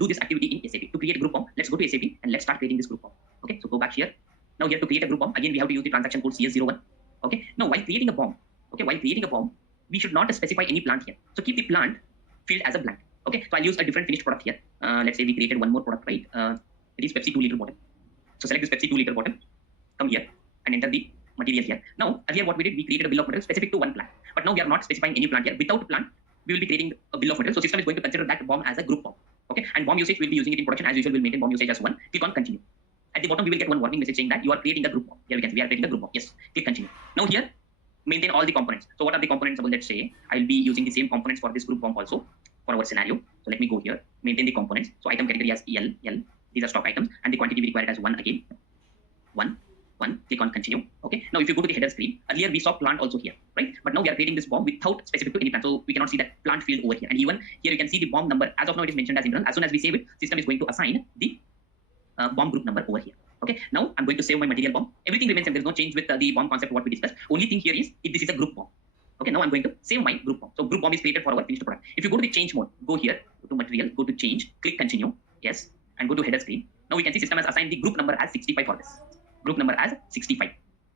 do this activity in SAP. To create a group bomb, let's go to SAP and let's start creating this group bomb. Okay, so go back here. Now here to create a group bomb, again we have to use the transaction code CS01. Okay, now while creating a bomb, we should not specify any plant here. So keep the plant field as a blank. Okay, so I'll use a different finished product here. Let's say we created one more product, right? It is Pepsi 2 liter bottle. So select this Pepsi 2 liter bottle, come here and enter the material here. Now earlier what we did, we created a bill of material specific to one plant. But now we are not specifying any plant here. Without plant, we will be creating a bill of material. So system is going to consider that bomb as a group bomb. Okay, and bomb usage, we'll be using it in production as usual. We'll maintain bomb usage as 1. Click on continue. At the bottom, we will get one warning message saying that you are creating a group bomb. Here we can see we are creating a group bomb. Yes, click continue. Now here, maintain all the components. So what are the components? So let's say I'll be using the same components for this group bomb also for our scenario. So let me go here, maintain the components. So item category as L. These are stock items, and the quantity we require it as 1 again. 1. Click on continue. Okay. Now if you go to the header screen, earlier we saw plant also here, right? But now we are creating this bomb without specific to any plant, so we cannot see that plant field over here. And even here you can see the bomb number. As of now, it is mentioned as internal. As soon as we save it, system is going to assign the bomb group number over here. Okay. Now I'm going to save my material bomb. Everything remains same. There is no change with the bomb concept what we discussed. Only thing here is if this is a group bomb. Okay. Now I'm going to save my group bomb. So group bomb is created for our finished product. If you go to the change mode, go here, go to material, go to change, click continue. Yes, and go to header screen. Now we can see system has assigned the group number as 65 for this. Group number as 65.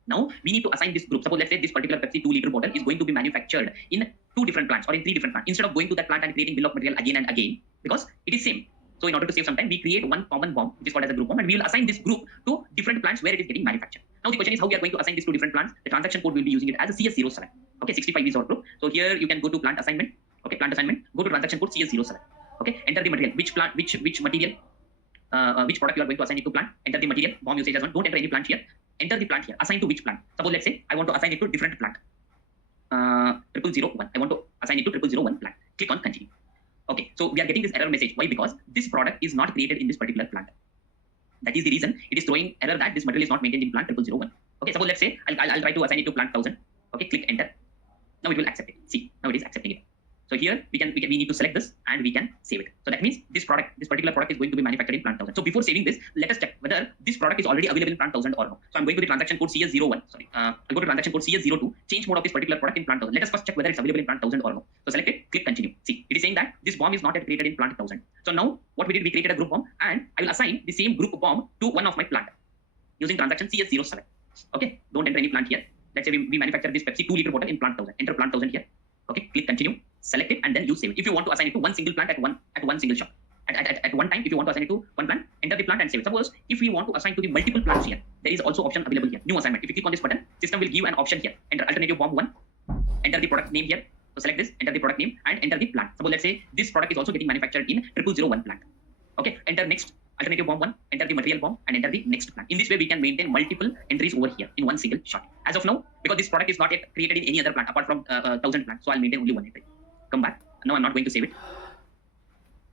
Now we need to assign this group. Suppose let's say this particular Pepsi 2 liter bottle is going to be manufactured in 2 different plants or in 3 different plants. Instead of going to that plant and creating bill of material again and again, because it is same. So in order to save some time, we create one common bomb, which is called as a group bomb, and we will assign this group to different plants where it is getting manufactured. Now the question is how we are going to assign this to different plants. The transaction code will be using it as a CS07. Okay, 65 is our group. So here you can go to plant assignment. Okay, plant assignment. Go to transaction code CS07. Okay, enter the material. Which plant? Which material? Which product you are going to assign it to plant? Enter the material. Bomb usage as 1. Don't enter any plant here. Enter the plant here. Assign to which plant? Suppose let's say I want to assign it to different plant. 0001. I want to assign it to 0001 plant. Click on continue. Okay, so we are getting this error message. Why? Because this product is not created in this particular plant. That is the reason it is throwing error that this material is not maintained in plant 0001. Okay, suppose let's say I'll try to assign it to plant 1000. Okay, click enter. Now it will accept it. See, now it is accepting it. So here we need to select this and we can save it. So that means this particular product is going to be manufactured in plant 1000. So before saving this, let us check whether this product is already available in plant 1000 or no. So I'm going to the transaction code CS01. Sorry, I'll go to transaction code CS02. Change mode of this particular product in plant 1000. Let us first check whether it's available in plant 1000 or no. So select it. Click continue. See, it is saying that this bomb is not yet created in plant 1000. So now what we did, we created a group bomb and I will assign the same group bomb to one of my plant using transaction CS07. Okay, don't enter any plant here. Let's say we manufacture this Pepsi 2 liter bottle in plant 1000. Enter plant 1000 here. Okay, click continue, select it, and then you save it. If you want to assign it to one single plant at one single shot, at one time, if you want to assign it to one plant, enter the plant and save it. Suppose if we want to assign to the multiple plants here, there is also option available here. New assignment. If you click on this button, system will give an option here. Enter alternative bomb 1. Enter the product name here. So select this, enter the product name, and enter the plant. Suppose let's say this product is also getting manufactured in 0001 plant. Okay, enter next. Alternative bomb 1, enter the material bomb, and enter the next plant. In this way, we can maintain multiple entries over here in one single shot. As of now, because this product is not yet created in any other plant apart from 1000 plants, so I'll maintain only one entry. Come back. Now I'm not going to save it.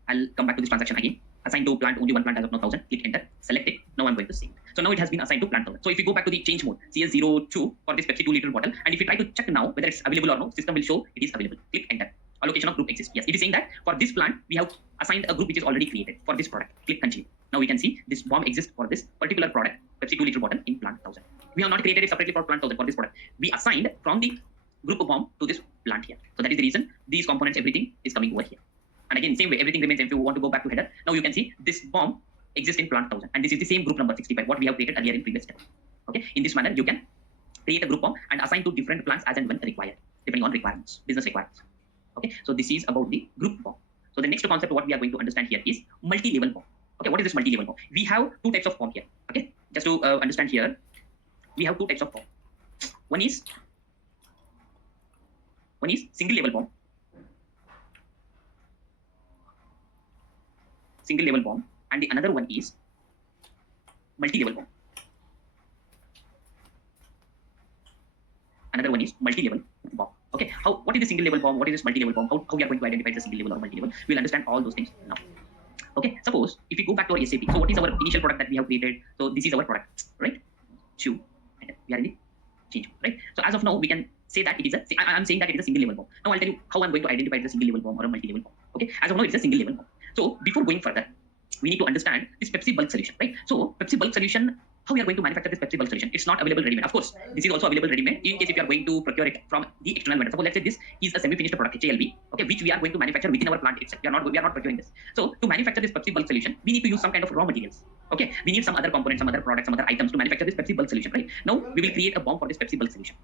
I'll come back to this transaction again. Assign to plant only one plant as of now 1000. Click enter. Select it. Now I'm going to save it. So now it has been assigned to plant 1000. So if you go back to the change mode, CS02 for this Pepsi 2 liter bottle, and if you try to check now whether it's available or no, system will show it is available. Click enter. Allocation of group exists. Yes, it is saying that for this plant we have assigned a group which is already created for this product. Click continue. Now we can see this bomb exists for this particular product, Pepsi 2 liter bottle in plant 1000. We have not created it separately for plant 1000 for this product. We assigned from the group of bomb to this plant here. So that is the reason these components, everything is coming over here. And again, same way, everything remains same. If you want to go back to header, now you can see this bomb exists in plant 1000, and this is the same group number 65, what we have created earlier in previous step. Okay, in this manner, you can create a group bomb and assign to different plants as and when required, depending on requirements, business requirements. Okay, so this is about the group bomb. So the next concept what we are going to understand here is multi-level bomb. Okay, what is this multi-level bomb? We have 2 types of bomb here. Okay, just to understand here, we have 2 types of bomb. One is One is single level bomb, and the another one is multi-level bomb. Another one is multi-level bomb. Okay, what is the single level bomb? What is this multi-level bomb? How we are going to identify the single level or multi-level? We'll understand all those things now. Okay, suppose if we go back to our SAP, so what is our initial product that we have created? So this is our product, right? Shoe. We are in the change, right? So as of now, we can say that it is I'm saying that it is a single level bomb. Now I'll tell you how I'm going to identify it as a single level bomb or a multi-level bomb. Okay, as of now, it's a single level bomb. So before going further, we need to understand this Pepsi bulk solution, right? So Pepsi bulk solution, how we are going to manufacture this Pepsi bulk solution? It's not available ready-made. Of course, this is also available ready-made in case if you are going to procure it from the external vendor. Suppose let's say this is a semi-finished product, HALB, okay, which we are going to manufacture within our plant itself. We are not procuring this. So to manufacture this Pepsi bulk solution, we need to use some kind of raw materials. Okay, we need some other components, some other products, some other items to manufacture this Pepsi bulk solution, right? Now we will create a bomb for this Pepsi bulk solution.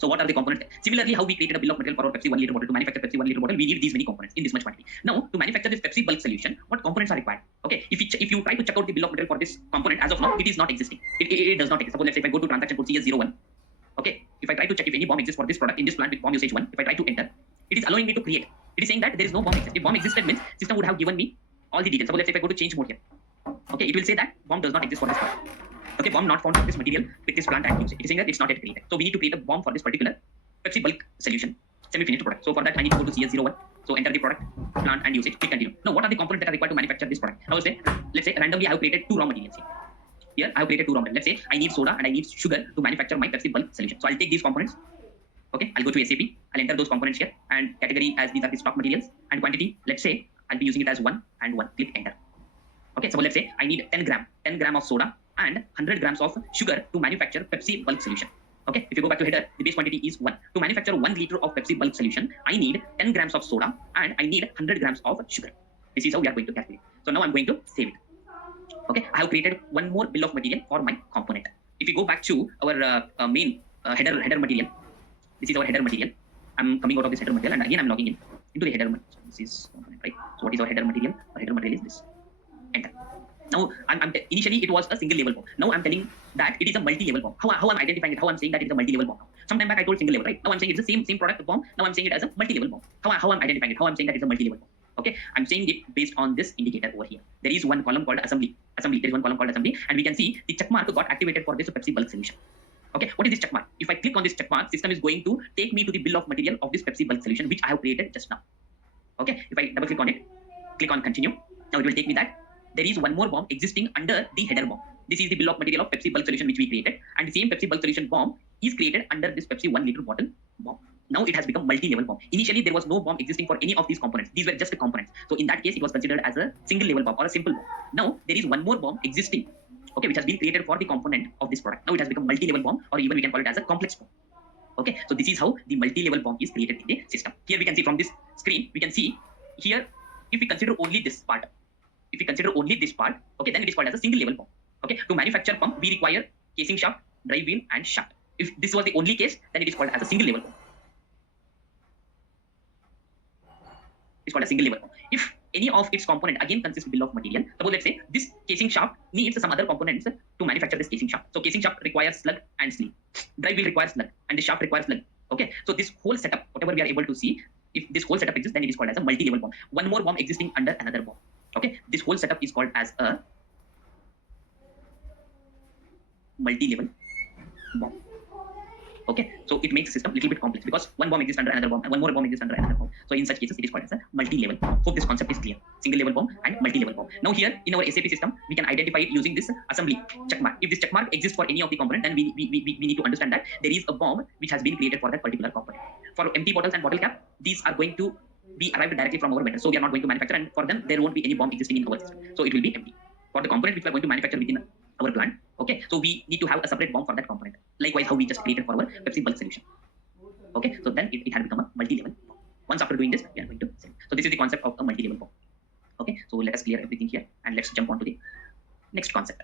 So what are the components? Similarly, how we created a bill of material for our Pepsi 1 liter bottle. To manufacture Pepsi 1 liter bottle, we need these many components in this much quantity. Now, to manufacture this Pepsi bulk solution, what components are required? Okay, if you try to check out the bill of material for this component, as of now, it is not existing. It does not exist. Suppose let's say if I go to transaction code CS01, okay, if I try to check if any bomb exists for this product in this plant with bomb usage 1, if I try to enter, it is allowing me to create. It is saying that there is no bomb exists. If bomb existed means system would have given me all the details. Suppose let's say if I go to change mode here, okay, it will say that bomb does not exist for this product. Okay, bomb not found for this material with this plant and usage. It is saying that it's not yet created. So we need to create a bomb for this particular Pepsi bulk solution, semi-finished product. So for that, I need to go to CS01. So enter the product, plant, and usage. Click continue. Now, what are the components that are required to manufacture this product? Now, let's say randomly I have created 2 raw materials here. Here I have created 2 raw materials. Let's say I need soda and I need sugar to manufacture my Pepsi bulk solution. So I'll take these components. Okay, I'll go to SAP. I'll enter those components here and category as these are the stock materials and quantity. Let's say I'll be using it as 1 and 1. Click enter. Okay, so let's say I need 10 gram of soda and 100 grams of sugar to manufacture Pepsi bulk solution. Okay, if you go back to header, the base quantity is 1. To manufacture 1 liter of Pepsi bulk solution, I need 10 grams of soda and I need 100 grams of sugar. This is how we are going to calculate. So now I'm going to save it. Okay, I have created one more bill of material for my component. If you go back to our main header material, this is our header material. I'm coming out of this header material and again I'm logging in into the header material. So this is component, right? So what is our header material? Our header material is this. Enter. Now, initially it was a single level bomb. Now I'm telling that it is a multi-level bomb. How I'm identifying it? How I'm saying that it is a multi-level bomb? Sometime back I told single level, right? Now I'm saying it's the same product bomb. Now I'm saying it as a multi-level bomb. How I'm identifying it? How I'm saying that it's a multi-level bomb? Okay, I'm saying it based on this indicator over here. There is one column called assembly. There is one column called assembly, and we can see the check mark got activated for this Pepsi bulk solution. Okay, what is this check mark? If I click on this check mark, system is going to take me to the bill of material of this Pepsi bulk solution, which I have created just now. Okay, if I double click on it, click on continue. Now it will take me that there is one more bomb existing under the header bomb. This is the bill of material of Pepsi bulk solution which we created, and the same Pepsi bulk solution bomb is created under this Pepsi 1 liter bottle bomb. Now it has become multi-level bomb. Initially there was no bomb existing for any of these components. These were just the components. So in that case it was considered as a single level bomb or a simple bomb. Now there is one more bomb existing, okay, which has been created for the component of this product. Now it has become multi-level bomb, or even we can call it as a complex bomb. Okay, so this is how the multi-level bomb is created in the system. Here we can see from this screen, we can see here, if we consider only this part, okay, then it is called as a single level bomb. Okay, to manufacture pump, we require casing shaft, drive wheel, and shaft. If this was the only case, then it is called as a single level bomb. It's called a single level bomb. If any of its component again consists bill of material, suppose let's say this casing shaft needs some other components to manufacture this casing shaft. So casing shaft requires slug and sleeve. Drive wheel requires slug, and the shaft requires slug. Okay, so this whole setup, whatever we are able to see, if this whole setup exists, then it is called as a multi-level bomb. One more bomb existing under another bomb. Okay, this whole setup is called as a multi-level bomb. Okay, so it makes the system a little bit complex because one bomb exists under another bomb and one more bomb exists under another bomb. So in such cases, it is called as a multi-level bomb. Hope this concept is clear. Single level bomb and multi-level bomb. Now here in our SAP system, we can identify it using this assembly checkmark. If this checkmark exists for any of the component, then we need to understand that there is a bomb which has been created for that particular component. For empty bottles and bottle cap, these are going to be arrived directly from our vendor. So we are not going to manufacture, and for them there won't be any bomb existing in our system. So it will be empty. For the component which we are going to manufacture within our plant, okay, so we need to have a separate bomb for that component. Likewise, how we just created for our Pepsi bulk solution. Okay, so then it had become a multi-level bomb. Once after doing this, we are going to sell. So this is the concept of a multi-level bomb. Okay, so let us clear everything here and let's jump on to the next concept.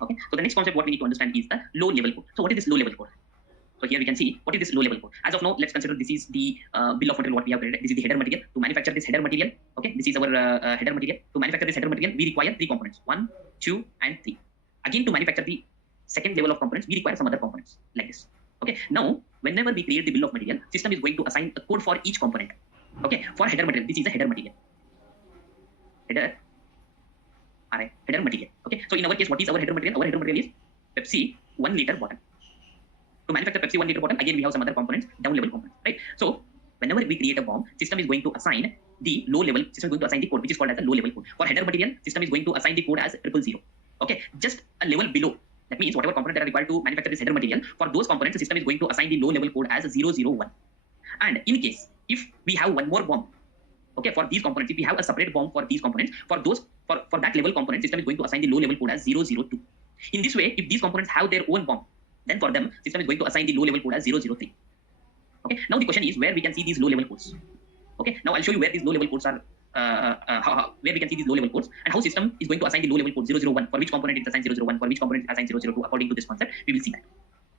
Okay, so the next concept what we need to understand is the low level code. So what is this low level code? So here we can see what is this low level code. As of now, let's consider this is the bill of material what we have created. This is the header material. To manufacture this header material, okay, this is our header material. To manufacture this header material, we require 3 components: 1, 2, and 3. Again, to manufacture the second level of components, we require some other components like this. Okay, now whenever we create the bill of material, system is going to assign a code for each component. Okay, for header material, this is the header material. Header material. Okay, so in our case, what is our header material? Our header material is Pepsi 1 liter bottle. To manufacture Pepsi 1 liter bottle, again we have some other components, down level components, right? So whenever we create a BOM, system is going to assign the low level, system is going to assign the code which is called as a low level code. For header material, system is going to assign the code as 000. Okay, just a level below. That means whatever component that are required to manufacture this header material, for those components, the system is going to assign the low level code as 001. And in case if we have one more BOM, okay, for these components, if we have a separate BOM for these components, for that level component, system is going to assign the low level code as 002. In this way, if these components have their own BOM, then for them, system is going to assign the low level code as 003. Okay, now the question is where we can see these low level codes. Okay, now I'll show you where these low level codes are, where we can see these low level codes and how system is going to assign the low level code 001, for which component it's assigned 001, for which component it's assigned 002, according to this concept. We will see that.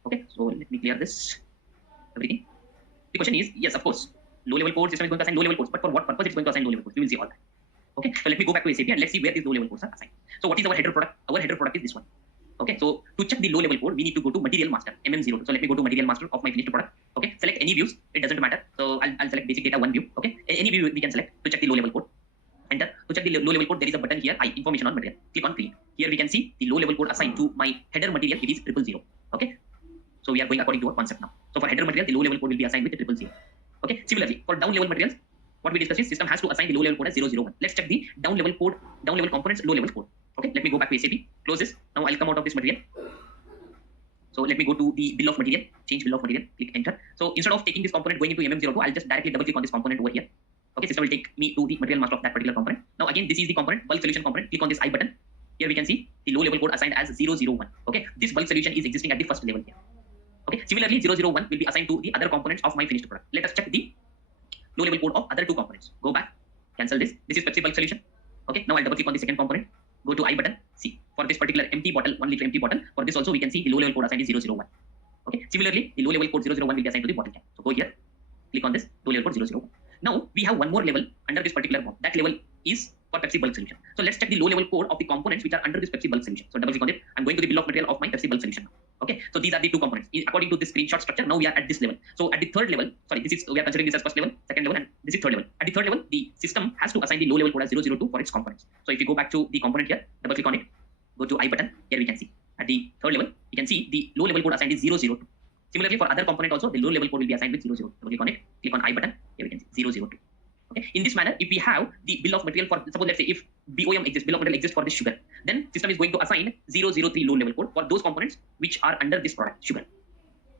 Okay, so let me clear this, everything. The question is, yes, of course, low level code, system is going to assign low level codes, but for what purpose it's going to assign low level codes? We will see all that. Okay, so let me go back to SAP and let's see where these low level codes are assigned. So what is our header product? Our header product is this one. Okay, so to check the low level code, we need to go to material master, MM02. So let me go to material master of my finished product. Okay, select any views, it doesn't matter. So I'll select basic data one view. Okay, any view we can select to check the low level code. Enter. To check the low level code, there is a button here, information on material. Click on create. Here we can see the low level code assigned to my header material, it is 000. Okay, so we are going according to our concept now. So for header material, the low level code will be assigned with 000. Okay, similarly, for down level materials, what we discussed is system has to assign the low level code as 001. Let's check the down level code, down level components, low level code. Okay, let me go back to SAP, close this. Now I'll come out of this material. So let me go to the bill of material, change bill of material, click enter. So instead of taking this component going into MM02, I'll just directly double click on this component over here. Okay, system will take me to the material master of that particular component. Now again, this is the component, bulk solution component. Click on this I button. Here we can see the low level code assigned as 001. Okay, this bulk solution is existing at the first level here. Okay, similarly 001 will be assigned to the other components of my finished product. Let us check the low level code of other two components. Go back, cancel this. This is Pepsi bulk solution. Okay, now I'll double click on the second component. Go to I button. See, for this particular empty bottle, 1 liter empty bottle, for this also we can see the low level code assigned is 001. Okay, similarly, the low level code 001 will be assigned to the bottle tank. So go here, click on this low level code 001. Now we have one more level under this particular BOM. That level is for Pepsi bulk solution. So let's check the low level code of the components which are under this Pepsi bulk solution. So double click on it. I'm going to the bill of material of my Pepsi bulk solution now. Okay, so these are the two components. According to this screenshot structure, now we are at this level. So at the third level, sorry, we are considering this as first level, second level, and this is third level. At the third level, the system has to assign the low level code as 002 for its components. So if you go back to the component here, double click on it, go to I button. Here we can see at the third level, we can see the low level code assigned is 002. Similarly, for other component also, the low level code will be assigned with 00. Double click on it, click on I button. Here we can see 002. Okay. In this manner, if we have the bill of material for, suppose let's say if BOM exists, bill of material exists for this sugar, then system is going to assign 003 low level code for those components which are under this product, sugar.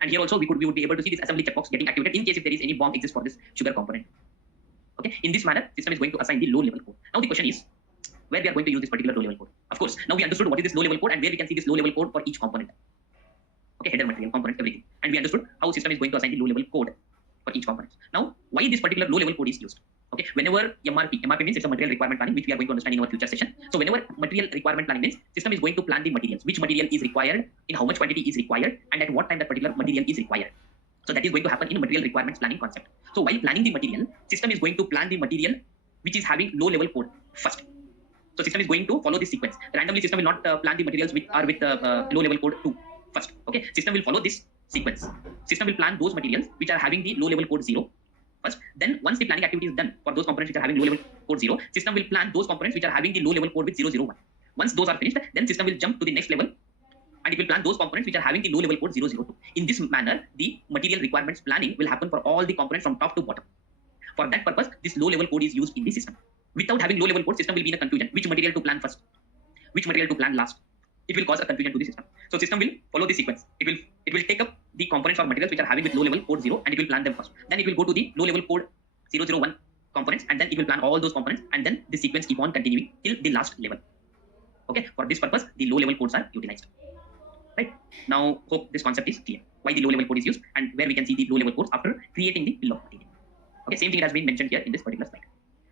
And here also we would be able to see this assembly checkbox getting activated in case if there is any BOM exists for this sugar component. Okay. In this manner, system is going to assign the low level code. Now the question is where we are going to use this particular low level code. Of course, now we understood what is this low level code and where we can see this low level code for each component. Okay, header material, component, everything. And we understood how system is going to assign the low level code for each component. Now, why this particular low level code is used? Okay, whenever MRP means it's a material requirement planning, which we are going to understand in our future session. So whenever material requirement planning means system is going to plan the materials, which material is required, in how much quantity is required, and at what time that particular material is required. So that is going to happen in material requirements planning concept. So while planning the material, system is going to plan the material which is having low level code first. So system is going to follow this sequence. Randomly, system will not plan the materials which are with low level code 2 first. Okay, system will follow this sequence. System will plan those materials which are having the low level code 0 first. Then once the planning activity is done for those components which are having low level code 0, system will plan those components which are having the low level code with 001. Once those are finished, then system will jump to the next level and it will plan those components which are having the low level code 002. In this manner, the material requirements planning will happen for all the components from top to bottom. For that purpose, this low level code is used in the system. Without having low level code, system will be in a confusion. Which material to plan first? Which material to plan last? It will cause a confusion to the system. So system will follow the sequence. It will take up the components or materials which are having with low level code 0 and it will plan them first. Then it will go to the low level code 001 components and then it will plan all those components and then the sequence keep on continuing till the last level. Okay, for this purpose, the low level codes are utilized. Right? Now, hope this concept is clear. Why the low level code is used and where we can see the low level codes after creating the bill of material. Okay, same thing has been mentioned here in this particular slide.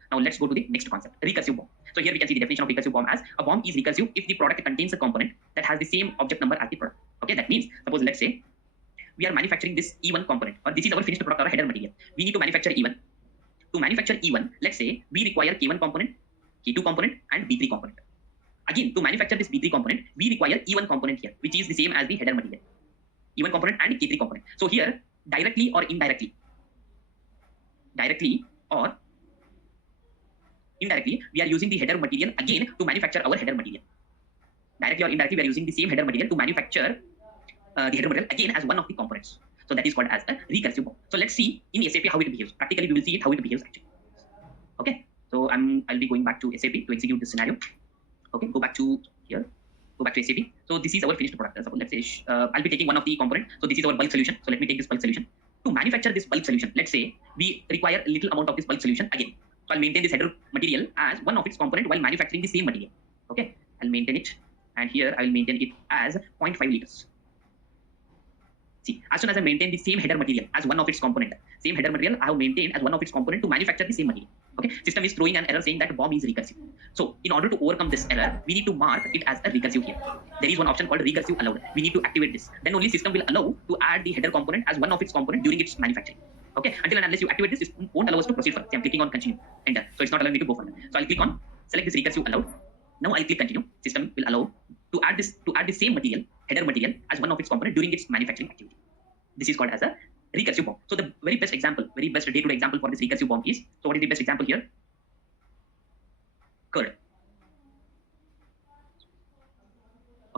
Now let's go to the next concept, recursive BOM. So here we can see the definition of recursive BOM as a BOM is recursive if the product contains a component that has the same object number as the product. Okay, that means suppose let's say we are manufacturing this E1 component or this is our finished product or header material. We need to manufacture E1. To manufacture E1, let's say we require K1 component, K2 component and B3 component. Again, to manufacture this B3 component, we require E1 component here, which is the same as the header material. E1 component and K3 component. So here, directly or indirectly, we are using the header material again to manufacture our header material. Directly or indirectly, we are using the same header material to manufacture the header material again as one of the components. So that is called as a recursive BOM. So let's see in SAP how it behaves. Practically, we will see it how it behaves actually. Okay. So I'll be going back to SAP to execute this scenario. Okay. Go back to here. Go back to SAP. So this is our finished product. So let's say I'll be taking one of the component. So this is our bulk solution. So let me take this bulk solution. To manufacture this bulk solution, let's say we require a little amount of this bulk solution again. So I'll maintain this header material as one of its component while manufacturing the same material. Okay. I'll maintain it. And here I will maintain it as 0.5 liters. See, as soon as I maintain the same header material as one of its component, same header material I have maintained as one of its component to manufacture the same material. Okay, system is throwing an error saying that BOM is recursive. So in order to overcome this error, we need to mark it as a recursive here. There is one option called recursive allowed. We need to activate this. Then only system will allow to add the header component as one of its component during its manufacturing. Okay, until and unless you activate this, system won't allow us to proceed further. See, I'm clicking on continue, enter. So it's not allowing me to go further. So I'll click on select this recursive allowed. Now I'll click continue. System will allow to add the same material, header material, as one of its component during its manufacturing activity. This is called as a recursive BOM. So the very best day-to-day example for this recursive BOM is, so what is the best example here? Curd.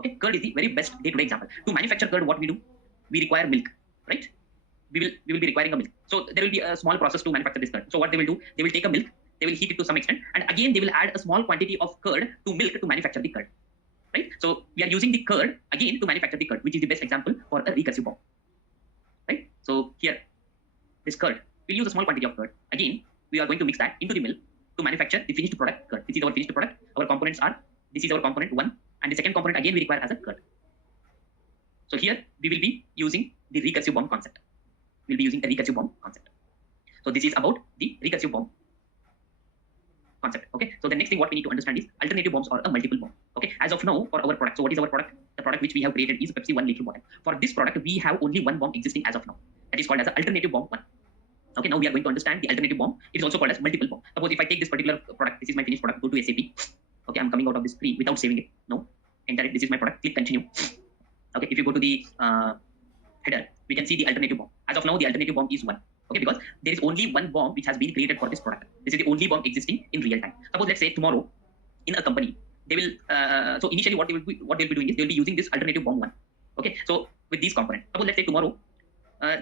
Okay, curd is the very best day-to-day example. To manufacture curd, what we do? We require milk, right? We will be requiring a milk. So there will be a small process to manufacture this curd. So what they will do? They will take a milk, they will heat it to some extent, and again they will add a small quantity of curd to milk to manufacture the curd. Right? So we are using the curd again to manufacture the curd, which is the best example for a recursive BOM. Right? So here, this curd, we'll use a small quantity of curd. Again, we are going to mix that into the mill to manufacture the finished product curd. This is our finished product. Our components are, this is our component 1, and the second component again we require as a curd. So here we will be using the recursive BOM concept. We'll be using the recursive BOM concept. So this is about the recursive BOM concept. Okay. So the next thing what we need to understand is alternative BOMs or a multiple BOM. Okay. As of now, for our product, so what is our product? The product which we have created is Pepsi 1 liter bottle. For this product, we have only one BOM existing as of now. That is called as an alternative BOM 1. Okay. Now we are going to understand the alternative BOM. It is also called as multiple BOM. Suppose if I take this particular product, this is my finished product. Go to SAP. Okay. I'm coming out of this screen without saving it. No. Enter it. This is my product. Click continue. Okay. If you go to the header, we can see the alternative BOM. As of now, the alternative BOM is 1. Okay, because there is only one BOM which has been created for this product. This is the only BOM existing in real time. Suppose let's say tomorrow in a company, they will so initially what they'll be doing is they'll be using this alternative BOM 1. Okay, so with these components, suppose let's say tomorrow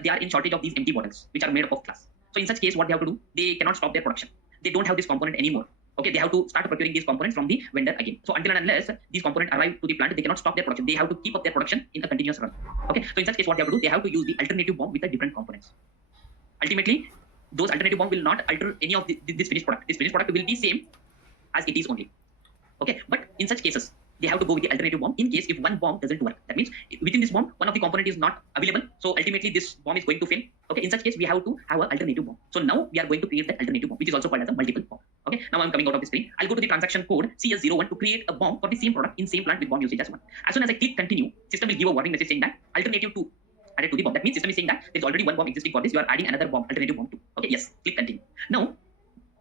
they are in shortage of these empty bottles which are made up of glass. So in such case, what they have to do, they cannot stop their production. They don't have this component anymore. Okay, they have to start procuring these components from the vendor again. So until and unless these components arrive to the plant, they cannot stop their production. They have to keep up their production in a continuous run. Okay, so in such case, what they have to do, they have to use the alternative BOM with the different components. Ultimately, those alternative BOM will not alter any of this finished product. This finished product will be same as it is only. Okay, but in such cases, they have to go with the alternative BOM in case if one BOM doesn't work. That means within this BOM, one of the component is not available. So ultimately, this BOM is going to fail. Okay, in such case, we have to have an alternative BOM. So now we are going to create that alternative BOM, which is also called as a multiple BOM. Okay, now I'm coming out of the screen. I'll go to the transaction code CS01 to create a BOM for the same product in same plant with BOM usage as 1. As soon as I click continue, system will give a warning message saying that alternative to added to the BOM. That means system is saying that there's already one BOM existing for this. You are adding another BOM, alternative BOM 2. Okay, yes, click continue. Now,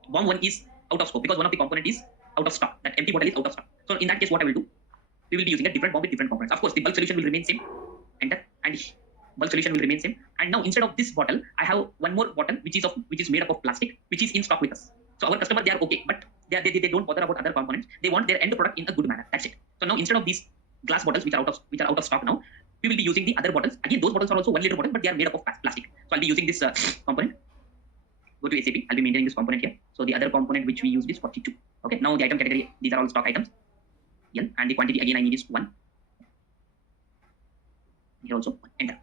BOM 1 is out of scope because one of the component is out of stock. That empty bottle is out of stock. So in that case, what I will do, we will be using a different BOM with different components. Of course, the bulk solution will remain same. Enter, and bulk solution will remain same. And now instead of this bottle, I have one more bottle which is made up of plastic, which is in stock with us. So our customer, they are okay, but they don't bother about other components. They want their end product in a good manner. That's it. So now instead of these glass bottles which are out of stock now, we will be using the other bottles. Again, those bottles are also 1 liter bottles, but they are made up of plastic. So I'll be using this component. Go to SAP. I'll be maintaining this component here. So the other component which we use is 42. Okay. Now the item category, these are all stock items. Yeah. And the quantity again I need is 1. Here also 1. Enter.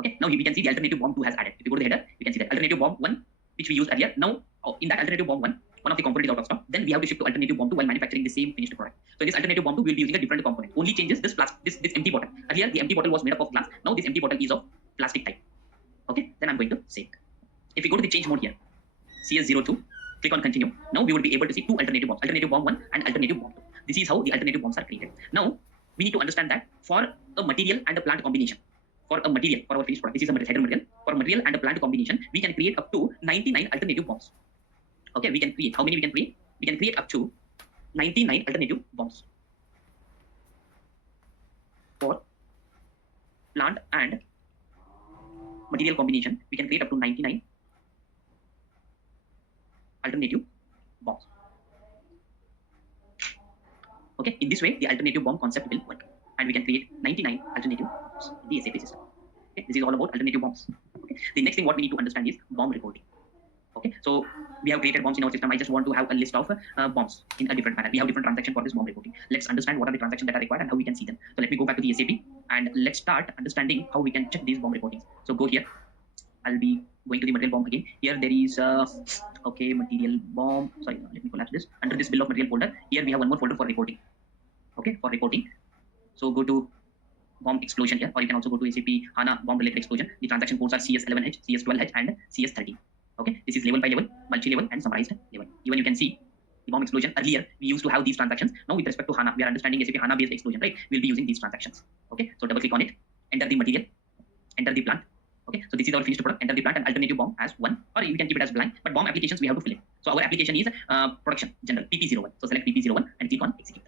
Okay. Now we can see the alternative BOM 2 has added. If you go to the header, we can see that alternative BOM 1 which we used earlier. Now in that alternative BOM 1, one of the components is out of stock. Then we have to shift to alternative BOM 2 while manufacturing the same finished product. So in this alternative BOM 2, we will be using a different component. Only changes this empty bottle. Earlier the empty bottle was made up of glass. Now this empty bottle is of plastic type. Okay. Then I'm going to save. If we go to the change mode here, CS02, click on continue. Now we will be able to see two alternative BOMs, alternative BOM 1 and alternative BOM 2. This is how the alternative BOMs are created. Now we need to understand that for a material and a plant combination, for a material, for our finished product, this is a header material. For material and a plant combination, we can create up to 99 alternative BOMs. Okay, we can create, how many we can create? We can create up to 99 alternative BOMs. plant and material combination, we can create up to 99 alternative bombs. Okay, in this way, the alternative bomb concept will work, and we can create 99 alternative bombs in the SAP system. Okay, this is all about alternative bombs. Okay, the next thing what we need to understand is bomb reporting. Okay, so we have created bombs in our system. I just want to have a list of bombs in a different manner. We have different transactions for this bomb reporting. Let's understand what are the transactions that are required and how we can see them. So let me go back to the SAP and let's start understanding how we can check these bomb reportings. So go here. I'll be going to the material bomb again. Here there is okay, material bomb. Sorry, let me collapse this. Under this bill of material folder, here we have one more folder for reporting. Okay, for reporting. So go to bomb explosion here, or you can also go to SAP HANA bomb related explosion. The transaction codes are CS11H, CS12H, and CS13. Okay, this is level by level, multi-level, and summarized level. Even you can see the bomb explosion. Earlier, we used to have these transactions. Now, with respect to HANA, we are understanding SAP HANA based explosion, right? We'll be using these transactions. Okay, so double click on it, enter the material, enter the plant. Okay, so this is our finished product. Enter the plant and alternative bomb as 1, or you can keep it as blank. But bomb applications we have to fill in. So our application is production general PP01. So select PP01 and click on execute.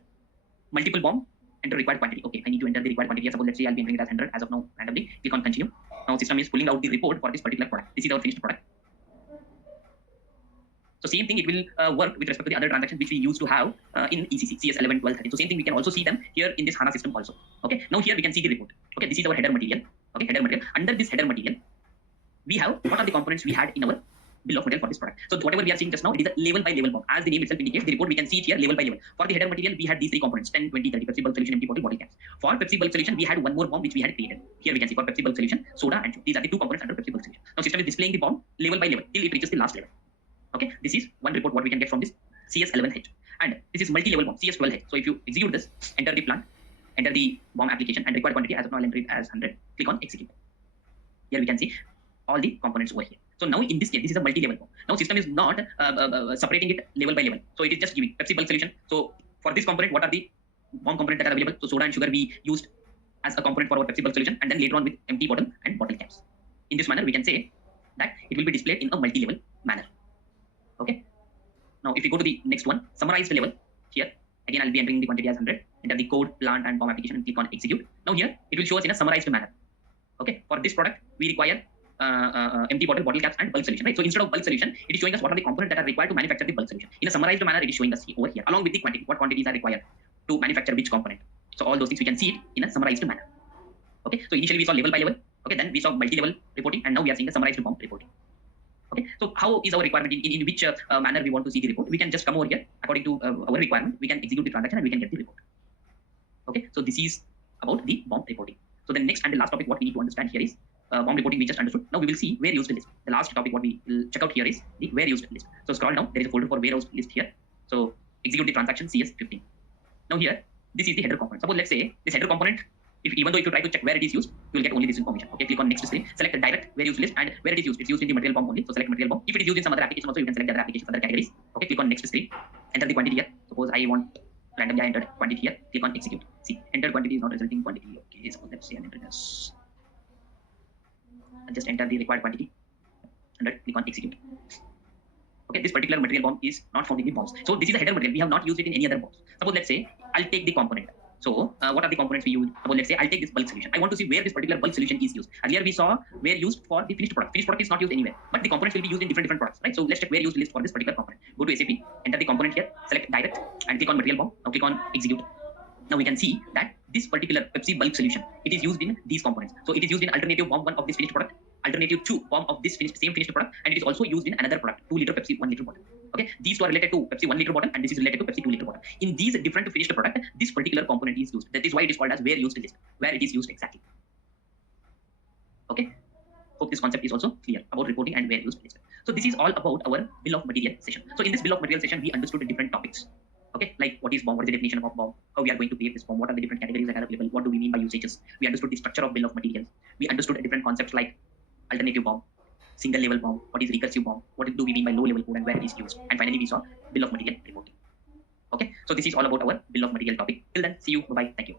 Multiple bomb. Enter required quantity. Okay, I need to enter the required quantity. Suppose let's say I'll be entering it as 100 as of now randomly. Click on continue. Now system is pulling out the report for this particular product. This is our finished product. So same thing, it will work with respect to the other transactions which we used to have in ECC, CS11, 12, 13. So same thing, we can also see them here in this HANA system also. Okay, now here we can see the report. Okay, this is our header material. Okay, header material. Under this header material, we have what are the components we had in our bill of material for this product. So whatever we are seeing just now, it is a level by level bomb. As the name itself indicates, the report we can see it here level by level. For the header material, we had these 3 components: 10, 20, 30, Pepsi bulk solution, empty bottle, bottle caps. For Pepsi bulk solution, we had one more bomb which we had created. Here we can see for Pepsi bulk solution, soda and these are the 2 components under Pepsi bulk solution. Now system is displaying the bomb level by level till it reaches the last level. Okay, this is one report what we can get from this CS11H, and this is multi-level bomb CS12H. So if you execute this, enter the plant, enter the bomb application and required quantity. As of now, I'll enter it as 100. Click on execute. Here we can see all the components over here. So now in this case, this is a multi-level bomb. Now system is not separating it level by level. So it is just giving Pepsi bulk solution. So for this component, what are the bomb components that are available? So soda and sugar we used as a component for our Pepsi bulk solution, and then later on with empty bottle and bottle caps. In this manner, we can say that it will be displayed in a multi-level manner. Okay. Now if we go to the next one, summarized level, here again I'll be entering the quantity as 100. Enter the code, plant and bomb application and click on execute. Now here it will show us in a summarized manner. Okay. For this product, we require empty bottle, bottle caps and bulk solution, right? So instead of bulk solution, it is showing us what are the components that are required to manufacture the bulk solution. In a summarized manner, it is showing us over here along with the quantity, what quantities are required to manufacture which component. So all those things we can see it in a summarized manner. Okay. So initially we saw level by level. Okay. Then we saw multi-level reporting, and now we are seeing the summarized bomb reporting. Okay, so how is our requirement in which manner we want to see the report? We can just come over here according to our requirement. We can execute the transaction and we can get the report. Okay, so this is about the bomb reporting. So the next and the last topic what we need to understand here is bomb reporting we just understood. Now we will see where used list. The last topic what we will check out here is the where used list. So scroll down, there is a folder for where used list here. So execute the transaction CS15. Now here, this is the header component. Suppose let's say this header component, even though if you try to check where it is used, you will get only this information. Okay, click on next screen, select the direct where used list and where it is used. It's used in the material bomb only. So select material bomb. If it is used in some other application also, you can select the other applications, other categories. Okay, click on next screen, enter the quantity here. Suppose I want randomly I entered quantity here. Click on execute. See, entered quantity is not resulting quantity. Okay, so let's say I enter this. And just enter the required quantity. 100. Click on execute. Okay, this particular material bomb is not found in the bombs. So this is a header material. We have not used it in any other bombs. Suppose let's say I'll take the component. So what are the components we use? Well, let's say I'll take this bulk solution. I want to see where this particular bulk solution is used. Earlier we saw where used for the finished product. Finished product is not used anywhere, but the components will be used in different products, right? So let's check where used list for this particular component. Go to SAP, enter the component here, select direct, and click on material bomb. Now click on execute. Now we can see that this particular Pepsi bulk solution, it is used in these components. So it is used in alternative bomb 1 of this finished product, alternative 2 bomb of this same finished product, and it is also used in another product, 2 liter Pepsi 1 liter bottle. Okay, these two are related to Pepsi 1 liter bottle, and this is related to Pepsi 2 liter bottle. In these different finished product, this particular component is used. That is why it is called as where used list, where it is used exactly. Okay, hope this concept is also clear about reporting and where used list. So this is all about our bill of material session. So in this bill of material session, we understood different topics. Okay, like what is bomb, what is the definition of bomb, how we are going to create this bomb, what are the different categories that are available, what do we mean by usages. We understood the structure of bill of materials. We understood different concepts like alternative bomb, single level bomb, what is recursive bomb, what do we mean by low level code and where it is used. And finally, we saw bill of material reporting. Okay, so this is all about our bill of material topic. Till then, see you. Bye bye. Thank you.